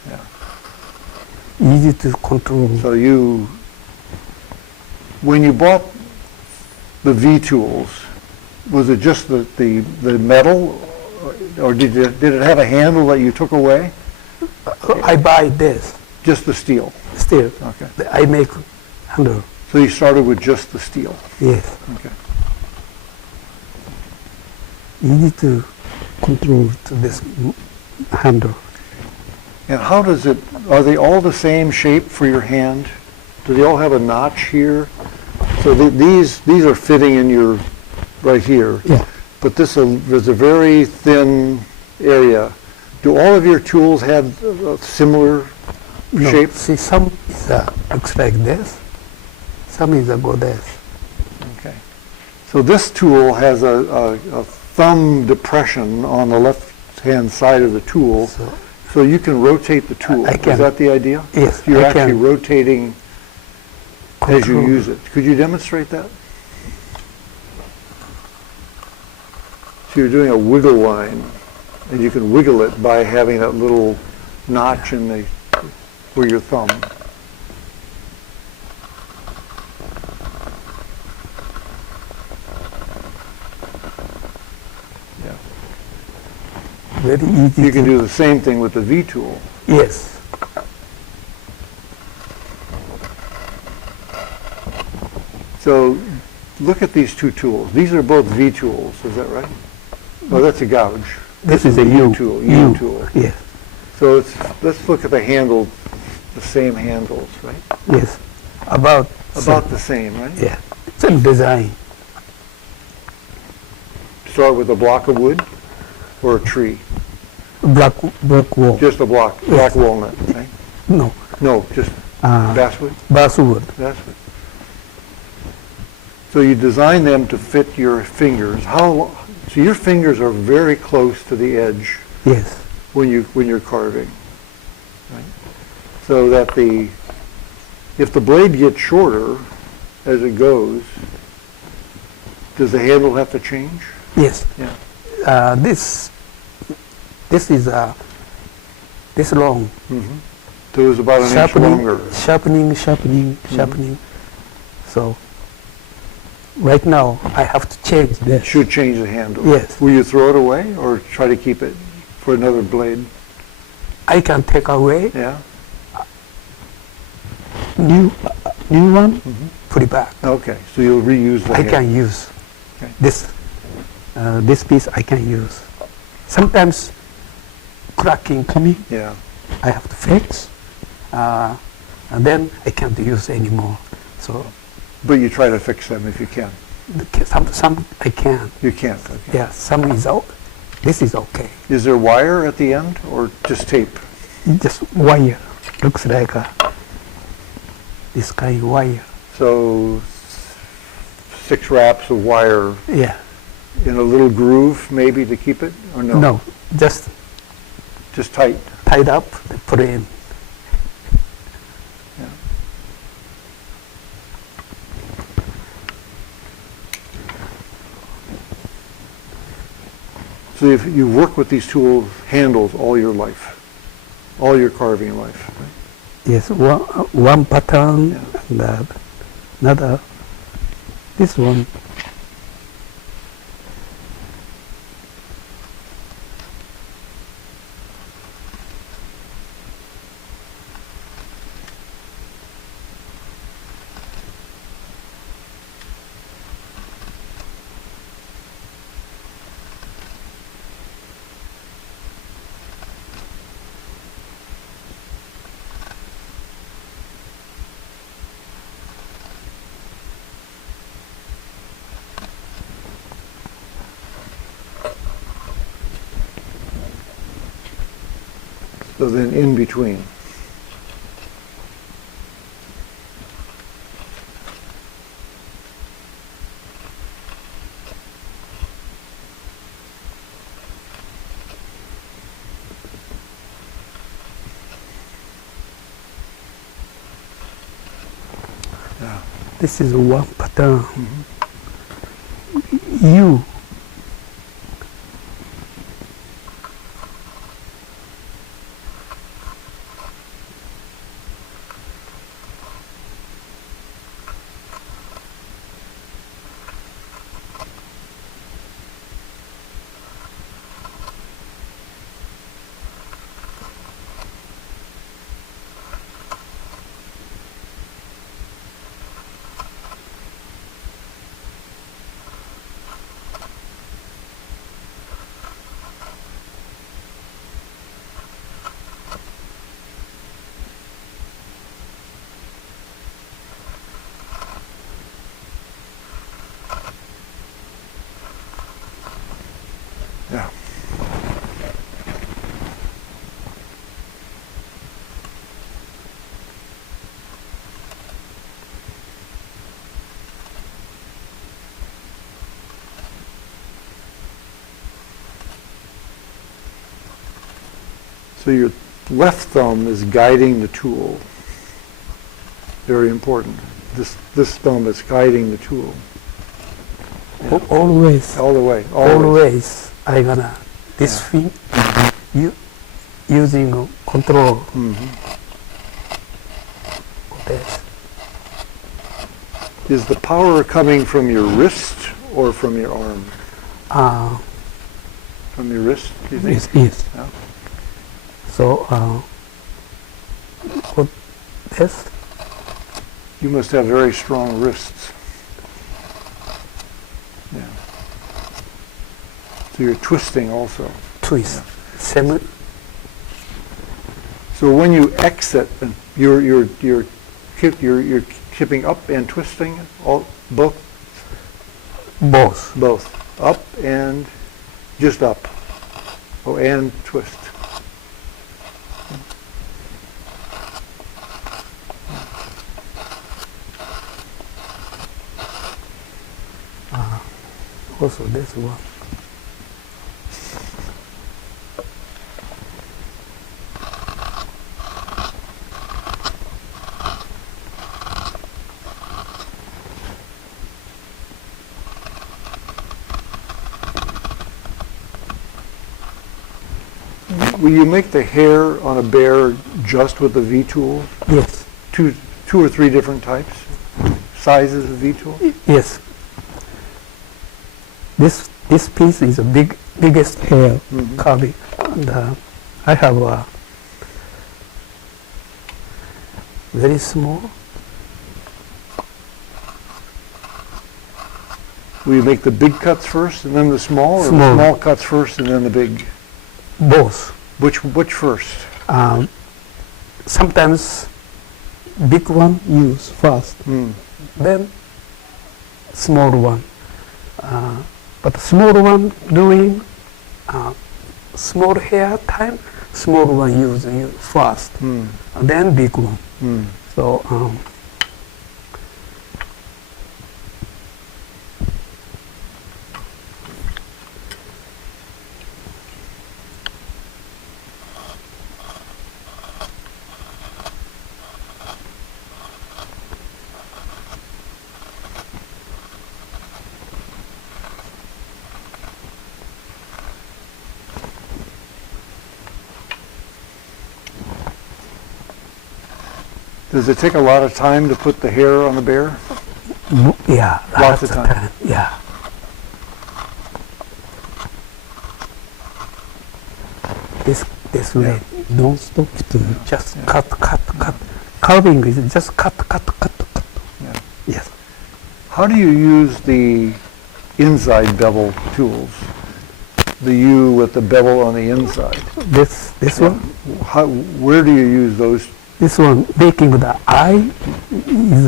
Yeah. Easy to control. So when you bought the V tools, was it just the metal, or did it have a handle that you took away? I buy this Just the steel. still. Okay. I make handle. So you started with just the steel. Yes. Okay. Easy to control to this handle. And how does it? Are they all the same shape for your hand? Do they all have a notch here? So these are fitting in your right here. Yeah. But there's a very thin area. Do all of your tools have a similar No, shape? see, some is looks like this. Some is go this. Okay. So this tool has a thumb depression on the left-hand side of the tool, so you can rotate the tool. I can. Is that the idea? Yes, You're I actually can. rotating as you Control. use it. Could you demonstrate that? So you're doing a wiggle line, and you can wiggle it by having that little notch in the where your thumb. Yeah. Very easy. You can to- do the same thing with the V tool. Yes. So look at these two tools. These are both V tools, is that right? Oh, that's a gouge. This is a U U tool. U tool. Yes. So let's look at the handle, the same handles, right? Yes. About About the same, right? yeah. Same design. Start with a block of wood or a tree? Black wall. Just a block, black walnut, right? No. No, just basswood? Basswood. Basswood. So you design them to fit your fingers. So your fingers are very close to the edge Yes. when you're carving, right? So that if the blade gets shorter as it goes, does the handle have to change? Yes. Yeah. This is this long. Mm-hmm. So it was about an inch longer. Sharpening. So right now I have to change this. Should change the handle. Yes. Will you throw it away or try to keep it for another blade? I can take away Yeah. new one, Mhm. put it back. Okay. So you'll reuse the I handle. can use Okay. this piece. I can use. Sometimes cracking coming, Yeah. I have to fix, and then I can't use anymore. So But you try to fix them if you can. some I can. You can't. Okay. Yeah, some is this is okay. Is there wire at the end or just tape? Just wire. Looks like this kind of wire. So 6 wraps of wire Yeah. in a little groove maybe to keep it, or no? No, just Just tight. tied up, put it in. Yeah. So if you work with these tools, handles all your life, all your carving life, right? Yes, one pattern Yeah. and another. This one, So then in between. Yeah. This is one pattern. You. Yeah. So your left thumb is guiding the tool. Very important. This thumb is guiding the tool. Always. All the way. Always. I gonna this thing. You using control. This. Is the power coming from your wrist or from your arm? From your wrist, do you think? Yes. Yes. Yeah. So what this? You must have very strong wrists. Yeah. So you're twisting also. Twist. Yeah. Seven. So when you exit, you're kipping up and twisting both up and just up. Oh, and twist. Also this one. Will you make the hair on a bear just with the V tool? Yes. Two or three different types, sizes of V tool? Yes. This piece is the biggest hair carving, and I have a very small. Will you make the big cuts first and then the small, or the Small. small cuts first and then the big? Both. Which first? Sometimes big one use first, then small one. But small one doing small hair time, small one use first, and then big one. So Does it take a lot of time to put the hair on the bear? yeah, Lots of time. Yeah. This way, don't stop to just cut. Carving is just cut. Yeah. Yes. How do you use the inside bevel tools? The U with the bevel on the inside. This one. Where do you use those? This one making the eye is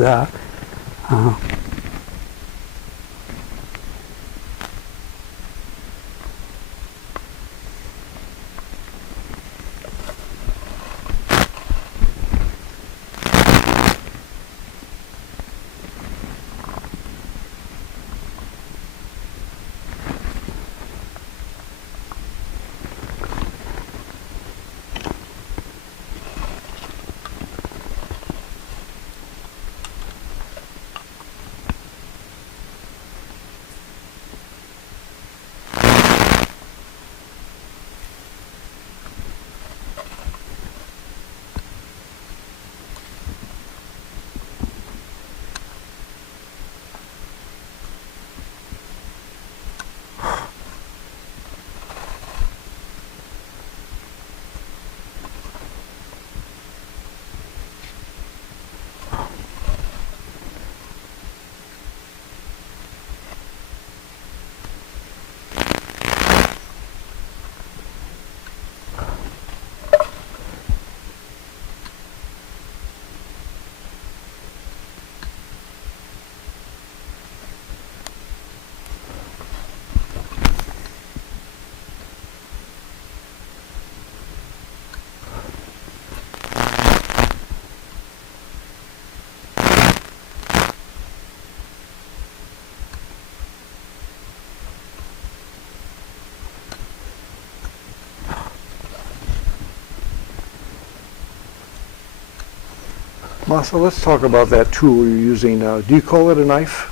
Masa, let's talk about that tool you're using now. Do you call it a knife?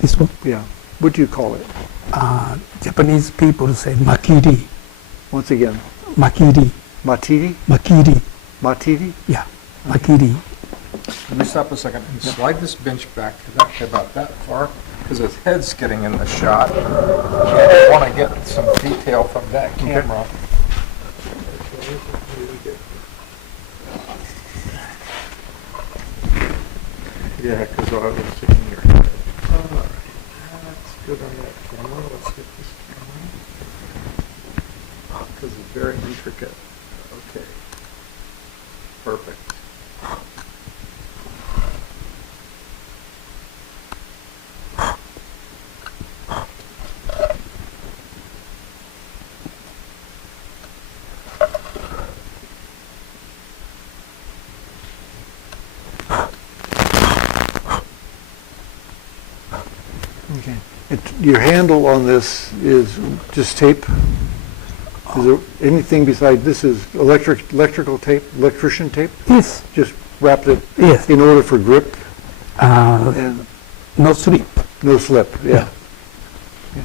This one, Yeah. What do you call it? Japanese people say makiri, Once again, makiri, matiri? makiri. Matiri? Yeah, makiri. Let me stop a second and slide this bench back about that far, because his head's getting in the shot. And I want to get some detail from that camera. Yeah, because I was sitting here. All right, that's good on that camera. Let's get this camera. Because it's very intricate. Okay. Perfect. Okay. Your handle on this is just tape? Is there anything besides, this is electrical tape, electrician tape? Yes, Just wrapped it yes. in order for grip and No slip. no slip, yeah. Yeah.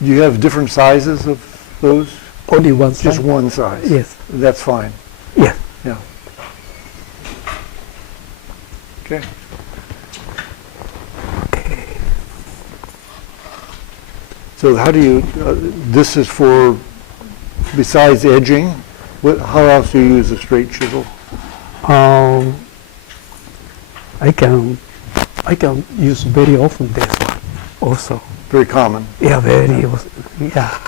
Do you have different sizes of those? Only one side. Just one size? Yes. That's fine, Yes. yeah. Okay. So how do you, this is for, besides edging, how else do you use a straight chisel? I can use very often this one also. Very common. Yeah, very often. Yeah.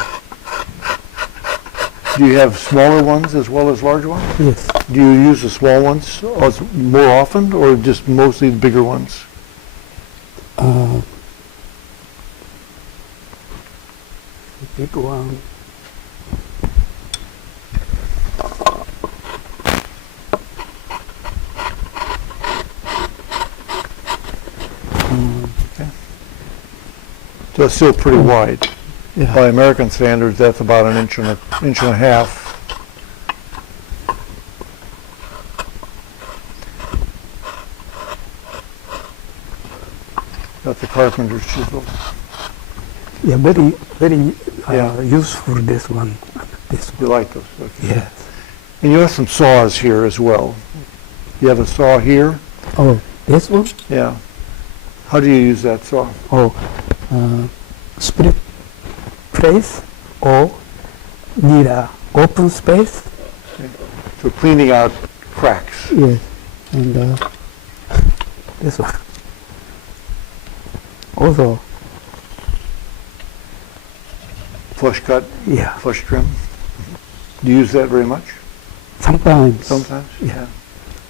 Do you have smaller ones as well as large ones? Yes. Do you use the small ones more often or just mostly the bigger ones? Big one. So it's still pretty wide. Yeah. By American standards, that's about an inch and a half. That's a carpenter's chisel. Yeah, very Yeah. useful this one. This You one. like those? Okay. Yes. And you have some saws here as well. You have a saw here? Oh, this one? Yeah. How do you use that saw? Oh, split place or need a open space? So cleaning out cracks. Yes. And this one. Also, Flush cut, yeah, flush trim. Do you use that very much? sometimes. Sometimes? Yeah.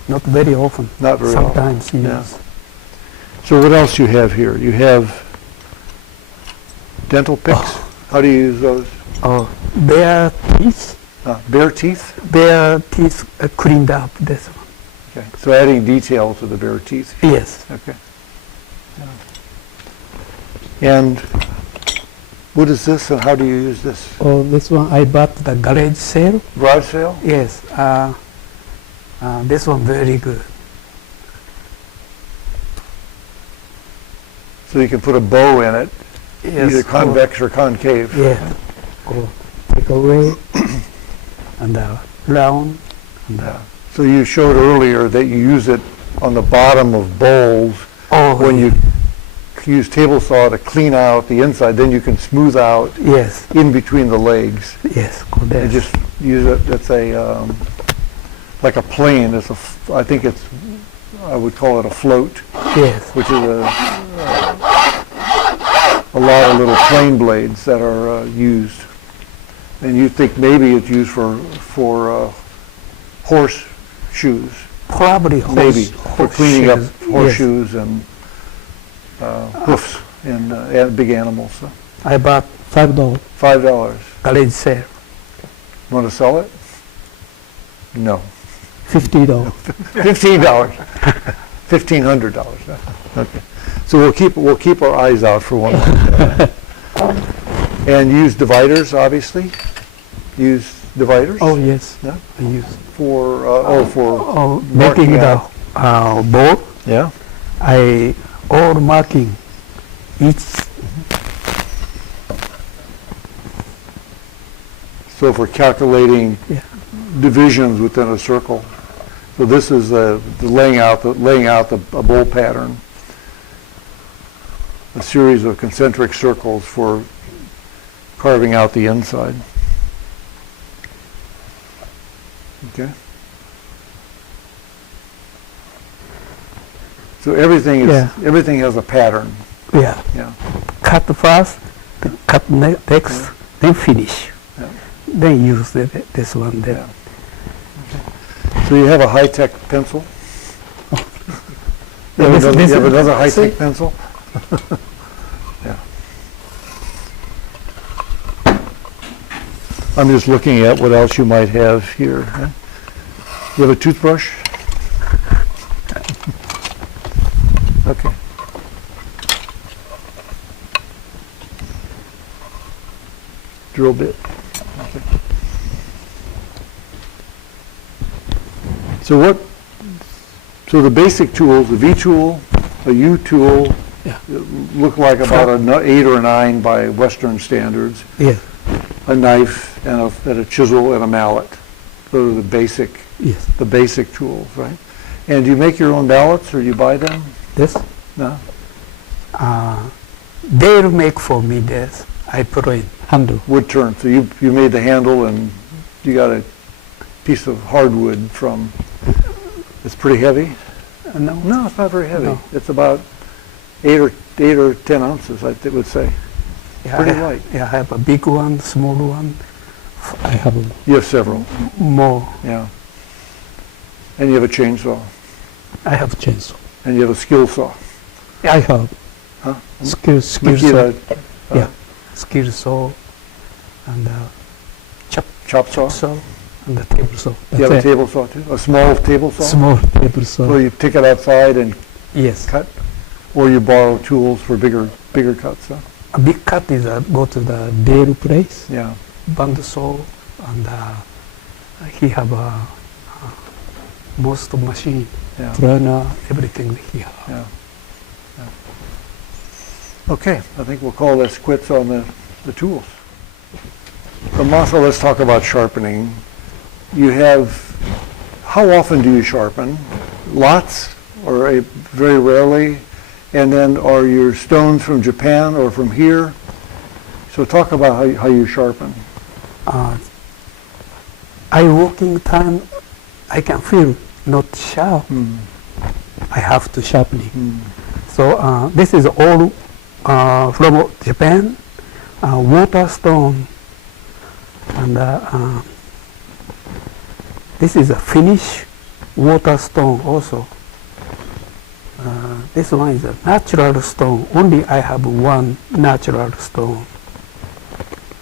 Not very often. Not very often. Sometimes Yeah. use. So what else you have here? You have dental picks. How do you use those? Oh, bare teeth. Bare teeth? Bare teeth cleaned up. This one. Okay. So adding detail to the bare teeth. Yes. Okay. And what is this and how do you use this? Oh, this one I bought the garage sale. Garage sale? Yes. This one very good. So you can put a bow in it, Yes. either convex or concave. Yeah. Or take away and round. And, Yeah. So you showed earlier that you use it on the bottom of bowls when you use table saw to clean out the inside, then you can smooth out Yes. in between the legs. Yes. And Correct. just use it, it's a, like a plane, I think it's, I would call it a float, Yes. which is a lot of little plane blades that are used. And you think maybe it's used for horse shoes, Probably maybe, for cleaning up horseshoes. horseshoes and hoofs and big animals. So Yes. I bought $5 $5. garage sale. Want to sell it? No. $50. $15. $1,500. Okay. So we'll keep our eyes out for one. And use dividers, obviously. Use dividers? Oh yes, Yeah. I use. For Making marking the out. ball. Yeah. I all marking each. So for calculating Yeah. divisions within a circle. So this is the laying out a bowl pattern. A series of concentric circles for carving out the inside. Okay. So everything has a pattern. Yeah. Yeah. Cut first, then cut next, then finish. Yeah. Then use this one. Then. Yeah. So you have a high-tech pencil? You have another high-tech see? pencil? Yeah. I'm just looking at what else you might have here. Huh? You have a toothbrush? Okay. Drill bit. Okay. So the basic tools, the V tool, a U tool, Yeah. look like about an 8 or 9 by Western standards. Yes. A knife and a chisel and a mallet. Those are Yes. the basic tools, right? And do you make your own mallets or you buy them? This. No? They'll make for me this. I put in handle. Wood turn. So you made the handle and you got a piece of hardwood from, it's pretty heavy? No. No, it's not very heavy. No. It's about 8 or 10 ounces, I would say. Yeah, Pretty I, light. Yeah, I have a big one, small one. I have You have several, more. yeah. And you have a chainsaw, I have chainsaw. and you have a skill saw. I have Huh? skill saw. Makita, Yeah, skill saw and chop saw? saw and the table saw. You have a That's it. table saw too? A small table saw? Small table saw. So you take it outside and Yes. cut? Or you borrow tools for bigger cuts, huh? A big cut is go to the Dale place, Yeah, band saw, and he have most of machine, yeah, planner, everything he have. yeah. Okay, I think we'll call this quits on the tools. So Masa, let's talk about sharpening. You have, how often do you sharpen? Lots or very rarely? And then are your stones from Japan or from here? So talk about how you sharpen. I working time, I can feel not sharp. I have to sharpening. So this is all from Japan, water stone, and this is a Finnish water stone also. This one is a natural stone. Only I have one natural stone.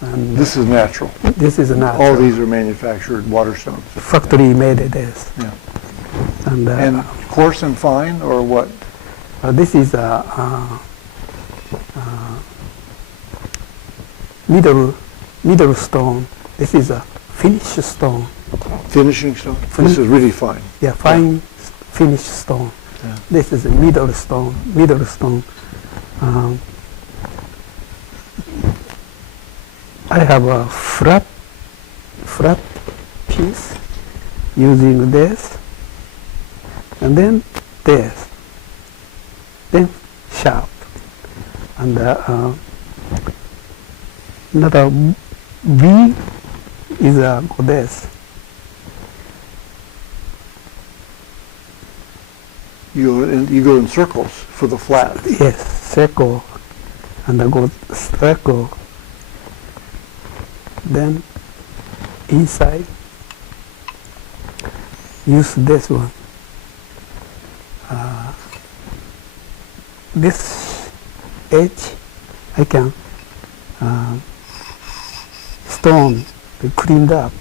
And This is natural. this is a natural. All these are manufactured water stones. Factory made this. Yeah. And, And coarse and fine or what? this is a middle stone. This is a Finnish stone. Finishing stone? This is really fine. Yeah, fine Finnish stone. Yeah. This is a middle stone. Middle stone. I have a flat piece using this, and then this, then sharp, and another V is this. You go in circles for the flat. Yes, circle, and I go circle. Then inside, use this one. This edge, I can stone to clean up.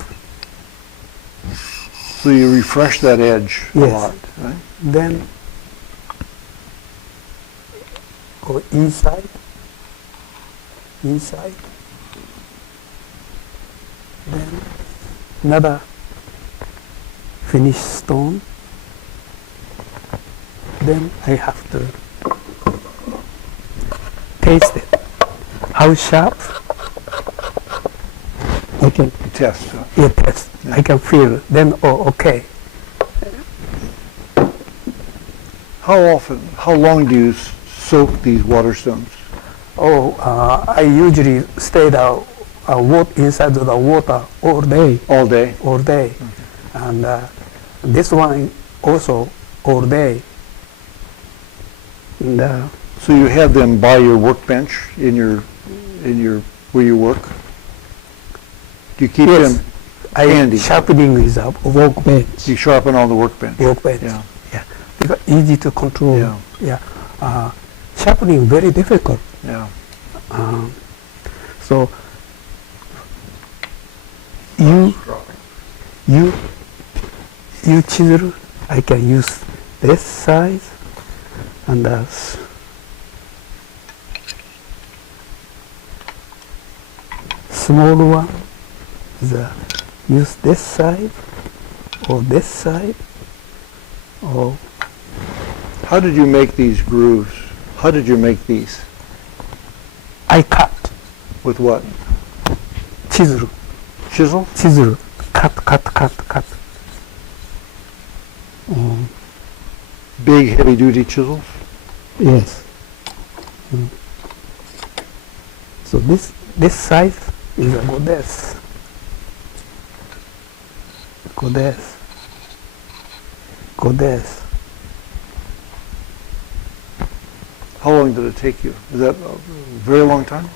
So you refresh that edge a Yes. lot, right? Then go inside. Then another finished stone. Then I have to taste it. How sharp? I can Test. test. I can feel. Then, oh, okay. How long do you soak these water stones? Oh, I usually stay inside the water all day. All day? All day. And this one also all day. And, So you have them by your workbench in your where you work? Do you keep yes, them handy? sharpening is a workbench. You sharpen on the workbench? Workbench. Yeah. Yeah. Because easy to control. Yeah. Yeah. Sharpening very difficult. Yeah. So you chisel, I can use this size and small one is use this side or this side or How did you make these grooves? How did you make these? I cut With what? chisel cut. Big heavy duty chisels? Yes. So this size is a goddess. How long did it take you? Is that a very long time?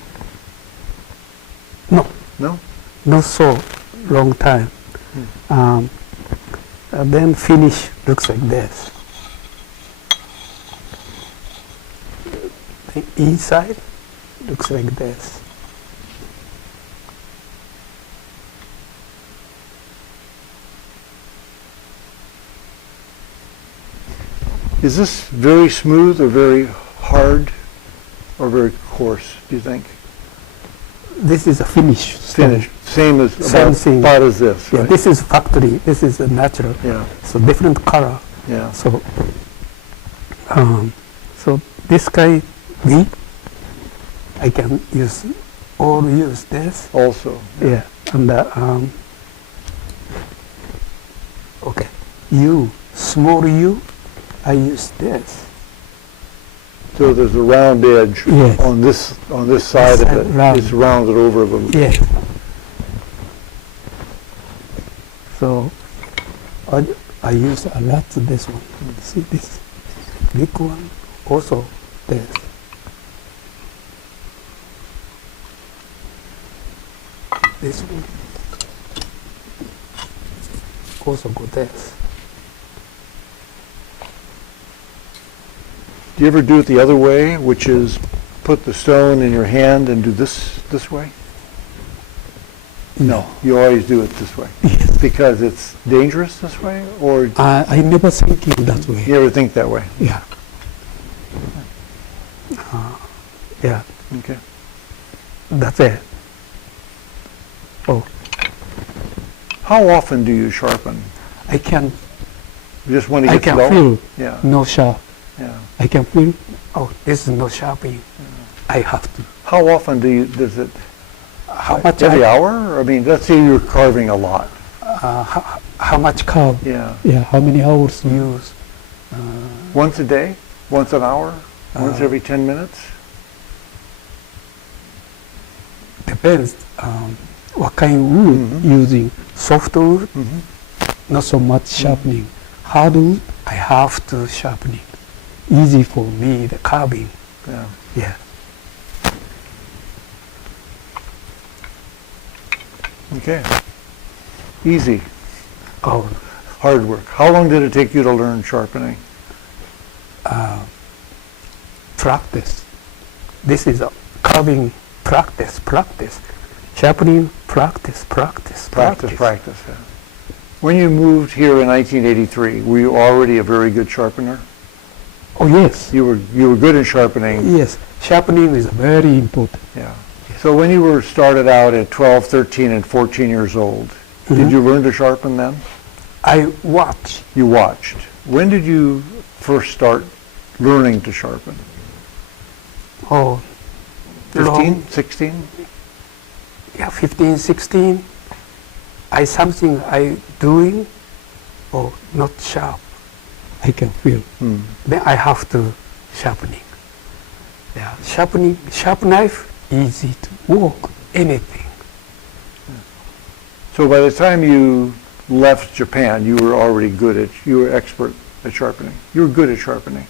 No, No? not so long time. And then finish looks like this. The inside looks like this. Is this very smooth or very hard or very coarse, do you think? This is a finish. stone. Finished. Same as Same thing. about as this, Yeah, right? this is factory. This is a natural. Yeah, So different color. yeah. So, so this guy, I can use this. Also. Yeah, and okay, small I use this. So there's a round edge Yes. on this side of side it. round. It's rounded over a little. Yeah. So I use a lot of this one. See this big one, also this. This one also got this. Do you ever do it the other way, which is put the stone in your hand and do this way? No, You always do it this way yes. because it's dangerous this way, or I never thinking that way. you ever think that way? Yeah. Yeah, Okay. that's it. Oh, How often do you sharpen? I can Just when it I gets can low? feel Yeah, no sharp. yeah. I can feel, oh, this is no sharpening. I have to. How often does it, How much every hour? I mean, let's say you're carving a lot. how much carb? Yeah. Yeah, how many hours use? Once a day? Once an hour? Once every 10 minutes? Depends what kind of wood using. Soft wood, Mhm. not so much sharpening. Hard wood, I have to sharpening. Easy for me, the carving. Yeah. Yeah. Okay. Easy. Oh, Hard work. How long did it take you to learn sharpening? practice. This is a carving practice. Sharpening, practice. Practice. Yeah. When you moved here in 1983, were you already a very good sharpener? Oh, yes. You were good in sharpening. Yes, sharpening is very important. Yeah. So when you were started out at 12, 13, and 14 years old, Did you learn to sharpen then? I watch. You watched. When did you first start learning to sharpen? Oh, 15, 16? Yeah, 15, 16. Something I doing, or not sharp. I can feel. Then I have to sharpening. Yeah, sharp knife, easy to work, anything. So by the time you left Japan, you were already you were expert at sharpening. You were good at sharpening.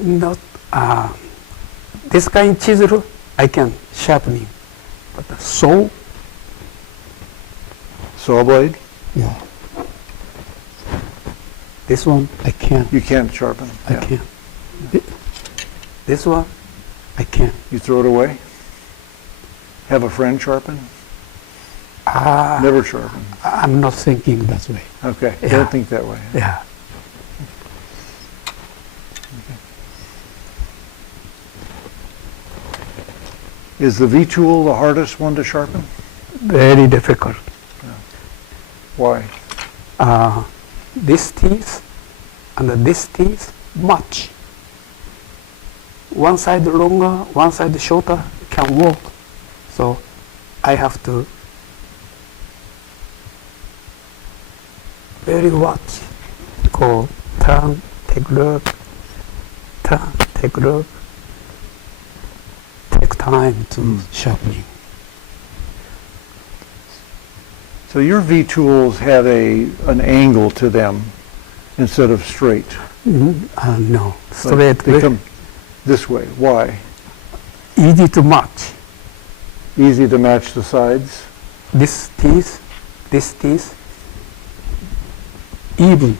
Not, this kind chisel, I can sharpening. But the saw, Saw blade, yeah. This one, I can't. you can't sharpen. I Yeah. can't. This one, I can't. You throw it away? Have a friend sharpen? Ah, Never sharpen. I'm not thinking that way. Okay, Yeah. don't think that way. Yeah. Is the V-tool the hardest one to sharpen? Very difficult. Why? This teeth and this teeth much. One side longer, one side shorter can work. So I have to very watch. Go turn, take look, turn, take look. Take time to sharpening. So your V-tools have an angle to them instead of straight. No, Like straight. they come this way. Why? Easy to match. Easy to match the sides. This teeth, even.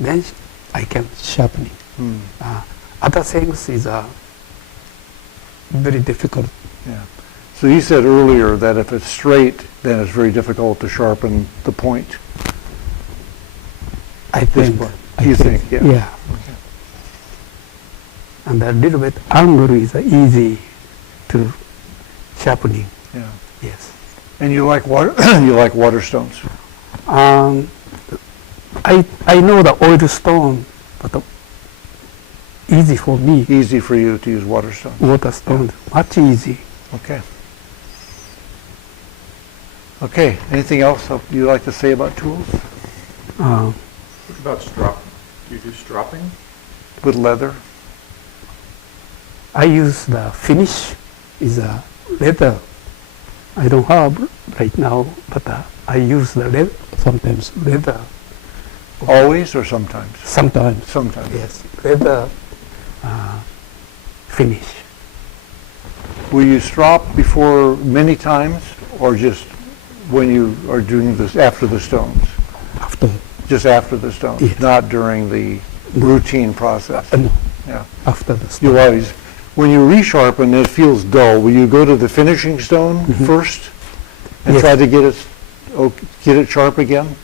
Then I can sharpening. Other things is very difficult. Yeah. So you said earlier that if it's straight, then it's very difficult to sharpen the point. I This think. point. I You think, yeah. Yeah. Okay. And a little bit angle is easy to sharpening. Yeah. Yes. And you like water? You like water stones? I know the oil stone, but easy for me. Easy for you to use water stones. Water stone, much easy. Okay. Okay. Anything else you'd like to say about tools Uh, What about strop? Do you do stropping? with leather? I use the finish is a leather. I don't have right now, but I use the leather, sometimes leather. Always or sometimes? Sometimes, Sometimes. yes, leather finish. Will you strop before many times or just when you are doing this after the stones? After, Just after the stones, Yes. not during the routine process? no, Yeah. after the You stone. always, when you resharpen, it feels dull. Will you go to the finishing stone first and Yes. try to get it sharp again?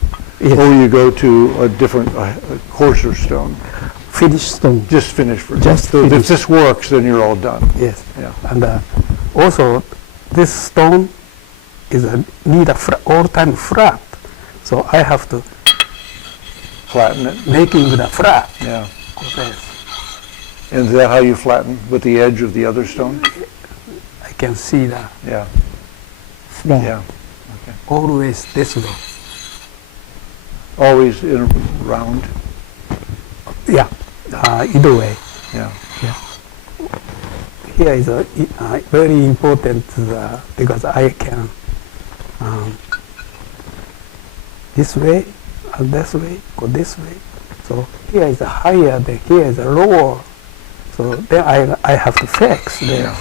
Yes, Or will you go to a different, a coarser stone? finish stone, Just finish first. Just So if finish. this works, then you're all done. yes. Yeah. And also, this stone is need a all time flat, so I have to Flatten it. making the flat. Yeah. Yes. And is that how you flatten? With the edge of the other stone? I can see the Yeah. flat Yeah. always this way. Always in a round? Yeah, either way. Yeah. Here is very important because I can this way and this way, go this way. So here is higher, then here is lower. So then I have to flex there.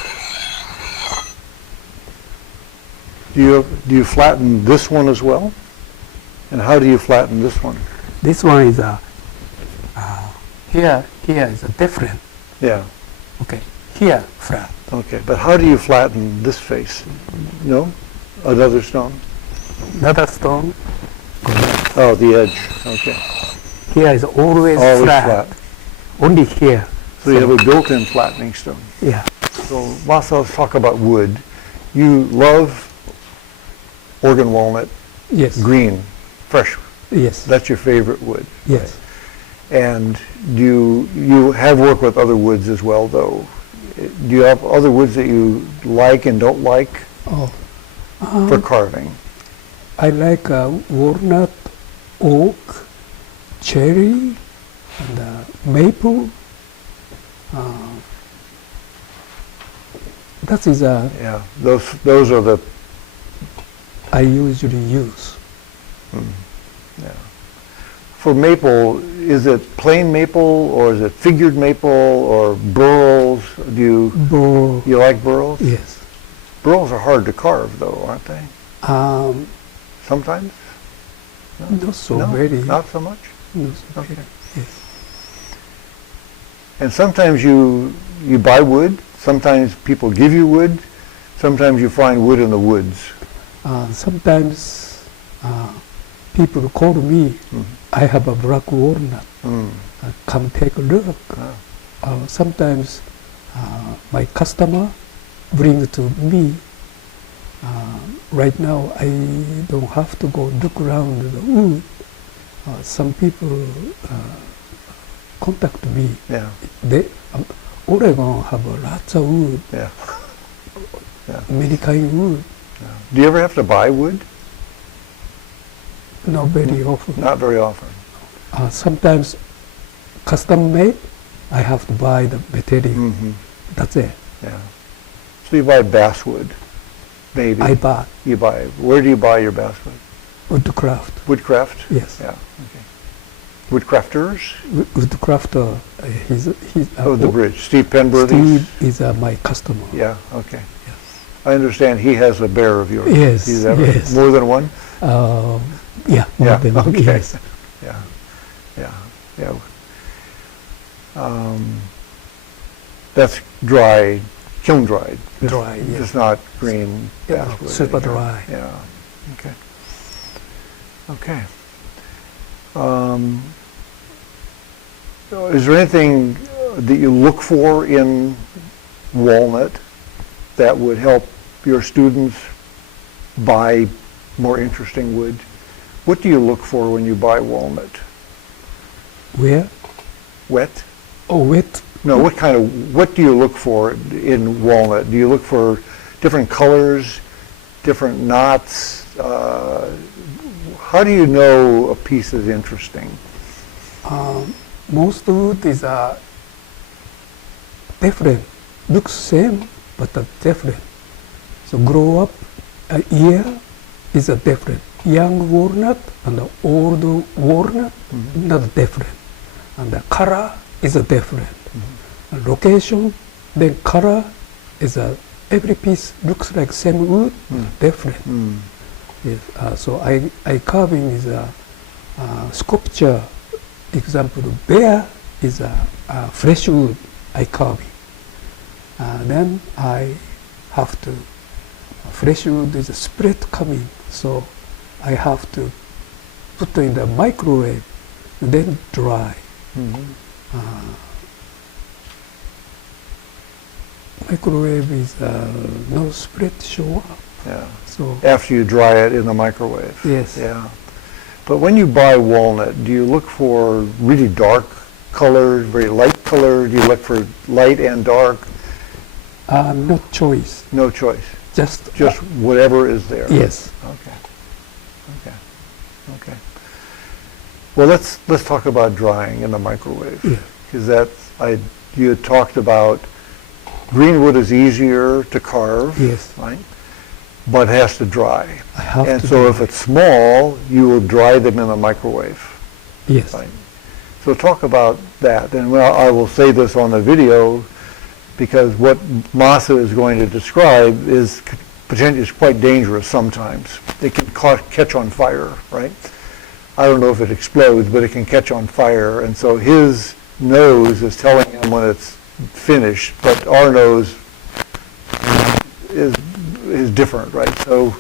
Do you flatten this one as well? And how do you flatten this one? This one is here is different. Yeah. Okay, here flat. Okay. But how do you flatten this face? No? Another stone? Another stone, go there. Oh, the edge. Okay. Here is always, Always flat. flat. Only here. So you have a built-in flattening stone. Yeah. So Masa, let's talk about wood. You love Oregon walnut, Yes. green, fresh. Yes. That's your favorite wood. Yes. And you have worked with other woods as well, though. Do you have other woods that you like and don't like Oh. for carving? I like walnut, oak, cherry, and maple. That is Yeah, those are the I usually use. yeah. For maple, is it plain maple or is it figured maple or burls? You like burls? Yes. Burls are hard to carve, though, aren't they? Um, Sometimes. not so No, very. not so much. Not so Okay. very. Yes. And sometimes you buy wood. Sometimes people give you wood. Sometimes you find wood in the woods. Sometimes people call me. I have a black walnut. Mm. Come take a look. Ah. Sometimes my customer bring to me. Right now, I don't have to go look around the wood. Some people contact me. Yeah, Oregon have lots of wood, yeah, yeah. many kind of wood. Do you ever have to buy wood? Not very often. Not very often. Sometimes custom made, I have to buy the material. Mm-hmm. That's it. Yeah. So you buy basswood, maybe. I bought Where do you buy your basswood? woodcraft. Woodcraft? Yes. Yeah, okay. Woodcrafters? Woodcrafter, he's The bridge. Steve Penberthy? Steve is my customer. Yeah, okay. Yes. I understand he has a bear of yours. Yes, He's ever, yes. More than one? Yeah, more Yeah, than okay. yes. Yeah, yeah, yeah. That's dry, kiln dried. Dry, yes. It's not green Yeah, basswood. super anymore. dry. Yeah, okay. Okay. Is there anything that you look for in walnut that would help your students buy more interesting wood? What do you look for when you buy walnut? Where? Wet? Oh, wet. No, what do you look for in walnut? Do you look for different colors, different knots? How do you know a piece is interesting? Most wood is different. Looks same, but different. So grow up a year is different. Young walnut and the old walnut not different. And the color is different. Location, then color is every piece looks like same wood, different. Yes. So I carving is a sculpture. Example, bear is a fresh wood I carving. Then I have to fresh wood is a spread coming, so I have to put in the microwave and then dry. Microwave is no spread show up. Yeah. So After you dry it in the microwave. yes, Yeah. But when you buy walnut, do you look for really dark color, very light color? Do you look for light and dark? no choice. No choice. Just Just whatever is there. yes. Okay. Okay. Okay. Well, let's talk about drying in the microwave, Yeah. because you had talked about green wood is easier to carve, Yes. right? But has to dry. I have And to. so do if it. it's small, you will dry them in the microwave. yes, Right. So talk about that. And I will say this on the video because what Masa is going to describe is potentially quite dangerous sometimes. It can catch on fire, right? I don't know if it explodes, but it can catch on fire. And so his nose is telling him when it's finished, but our nose is different, right? So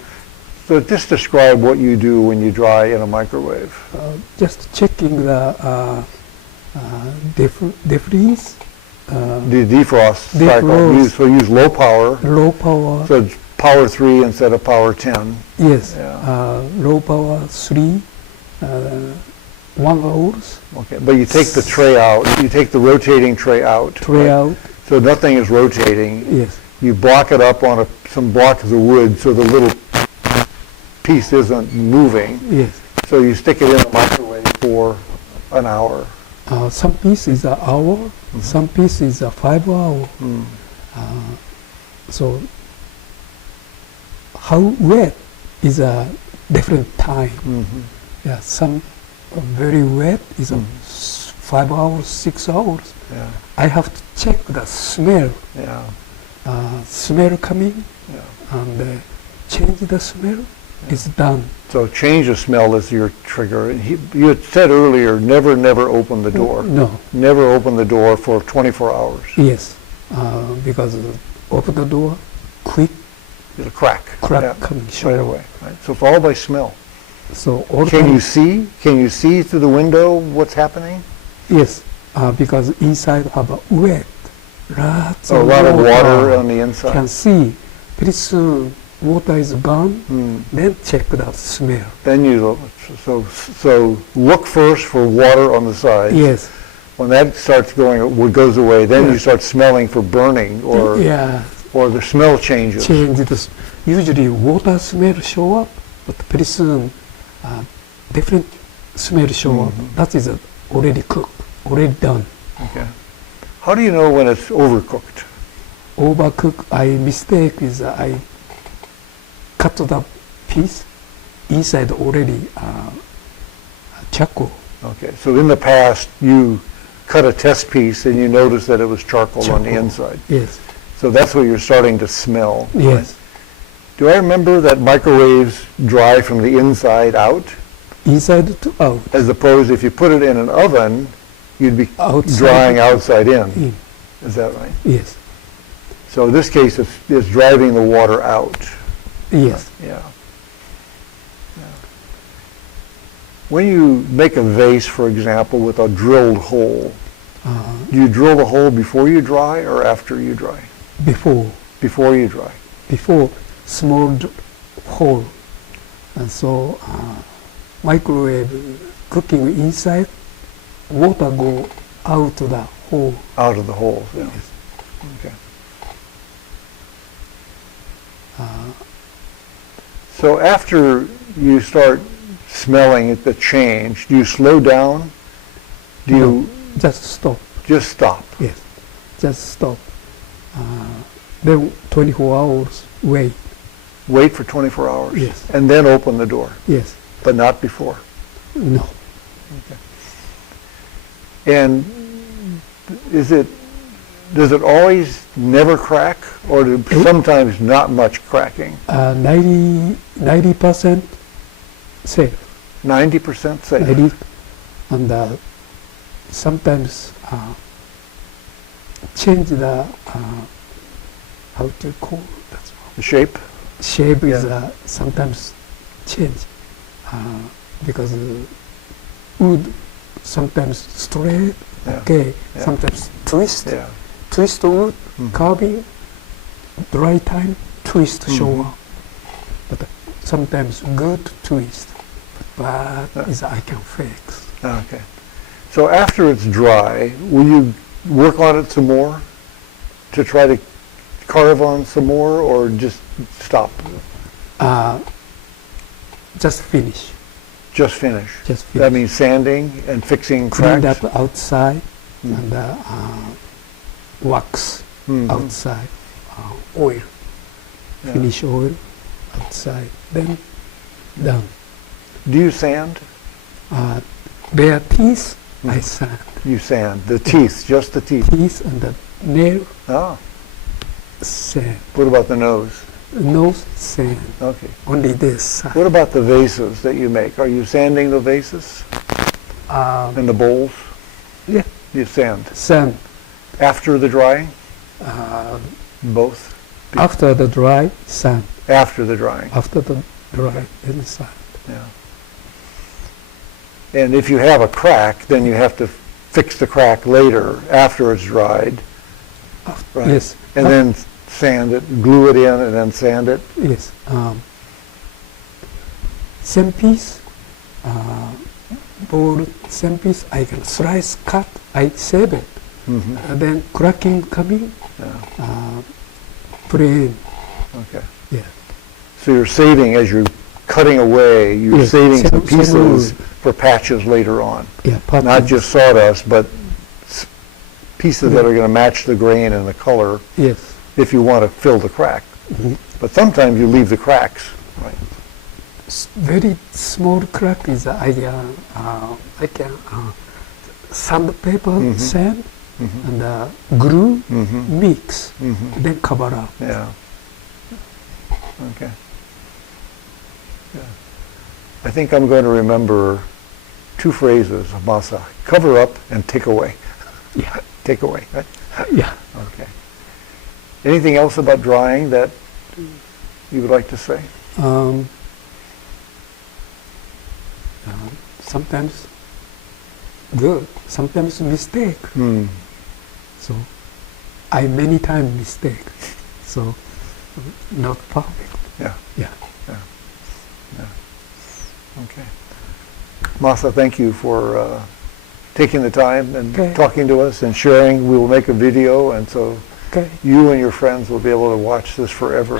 just describe what you do when you dry in a microwave. just checking the debris, The defrost cycle. Defrost. So use low power. low power. So power 3 instead of power 10. Yes, Yeah. low power 3, 1 hours, Okay, but you take the tray out, you take the rotating tray out. tray right? out. So nothing is rotating. Yes, You block it up on some blocks of wood so the little piece isn't moving. yes. So you stick it in the microwave for an hour. Some piece is an hour, some piece is a 5 hour. Mm. So how wet is a different time. Mhm. Yeah, some very wet is a 5 hours, 6 hours. Yeah, I have to check the smell, yeah, smell coming, yeah. and change the smell. It's done. So change of smell is your trigger. And you had said earlier, never open the door. No, Never open the door for 24 hours. yes, because open the door, quick It'll crack. crack Yeah, coming right show. away. Right? So it's all by smell. So all Can time- you see? Can you see through the window what's happening? Yes, because inside have a wet, lots So a of lot of water on the inside. Can see. Pretty soon water is gone. Hmm. Then check the smell. Then you look, so look first for water on the sides. Yes. When that starts going, goes away, then you Yes. start smelling for burning or Yeah. or the smell changes. Change this. Usually water smell show up, but pretty soon different smell show up. That is already cooked, already done. Okay. How do you know when it's overcooked? Overcook. Mistake is I cut the piece inside already charcoal. Okay. So in the past, you cut a test piece and you noticed that it was charcoal on the Charcoal. inside. Yes. So that's what you're starting to smell. Yes. Do I remember that microwaves dry from the inside out? Inside to out. As opposed, if you put it in an oven, you'd be Outside. drying outside in. In. Is that right? Yes. So in this case, it's driving the water out. Yes. Yeah. Yeah. When you make a vase, for example, with a drilled hole, do you drill the hole before you dry or after you dry? Before Before you dry. small hole, and so microwave cooking inside, water go out to the hole. Out of the hole. Yeah. Yes. Okay. So after you start smelling the change, do you slow down? Do you Just stop. just stop? Yes, just stop. Then 24 hours wait. Wait for 24 hours? Yes. And then open the door, Yes. but not before? No. And does it always never crack, or do sometimes not much cracking? 90% safe. 90% safe? 90, and sometimes change the how to call that The shape? shape is Yeah. sometimes change because wood sometimes straight, Yeah. okay, Yeah. sometimes twist, Yeah. twist wood, Mhm. carving, dry time, twist show Mhm. up. But sometimes good twist, but Yeah. is I can fix. Okay. So after it's dry, will you work on it some more to try to carve on some more, or just stop? Just finish. Just finish? Just That finish. means sanding and fixing Clean cracks? up outside Mm. and wax Mhm. outside, oil, Yeah. finish oil outside, then done. Do you sand? Bare teeth, I Mhm. sand. You sand. The teeth, just the teeth? Teeth and the nail, Ah. sand. What about the nose? Nose, sand. Okay. Only this side. What about the vases that you make? Are you sanding the vases and the bowls? Yeah, You sand. sand. After the drying? Uh, Both? after the dry, sand. After the drying? After the dry, then sand. Yeah. And if you have a crack, then you have to fix the crack later after it's dried. Right. Yes. And then sand it, glue it in, and then sand it? Yes. Same piece, board, same piece, I can slice, cut, I save it. And then cracking coming, put it in. Okay. Yeah. So you're saving, as you're cutting away, you're Yes, saving some same pieces rule. for patches later on. Yeah. Not just sawdust, but pieces that are going to match the grain and the color Yes. if you want to fill the crack. But sometimes you leave the cracks. Right. Very small crack is I can sandpaper, sand, and glue, mix, then cover up. Yeah. Okay. Yeah. I think I'm going to remember two phrases of Masa: cover up and take away. Yeah. Take away. Right? Yeah. Okay. Anything else about drying that you would like to say? Sometimes good, sometimes mistake. So I many times mistake. So not perfect. Yeah. Yeah. Okay. Masa, thank you for taking the time and Okay. talking to us and sharing. We will make a video, and so Okay. you and your friends will be able to watch this forever.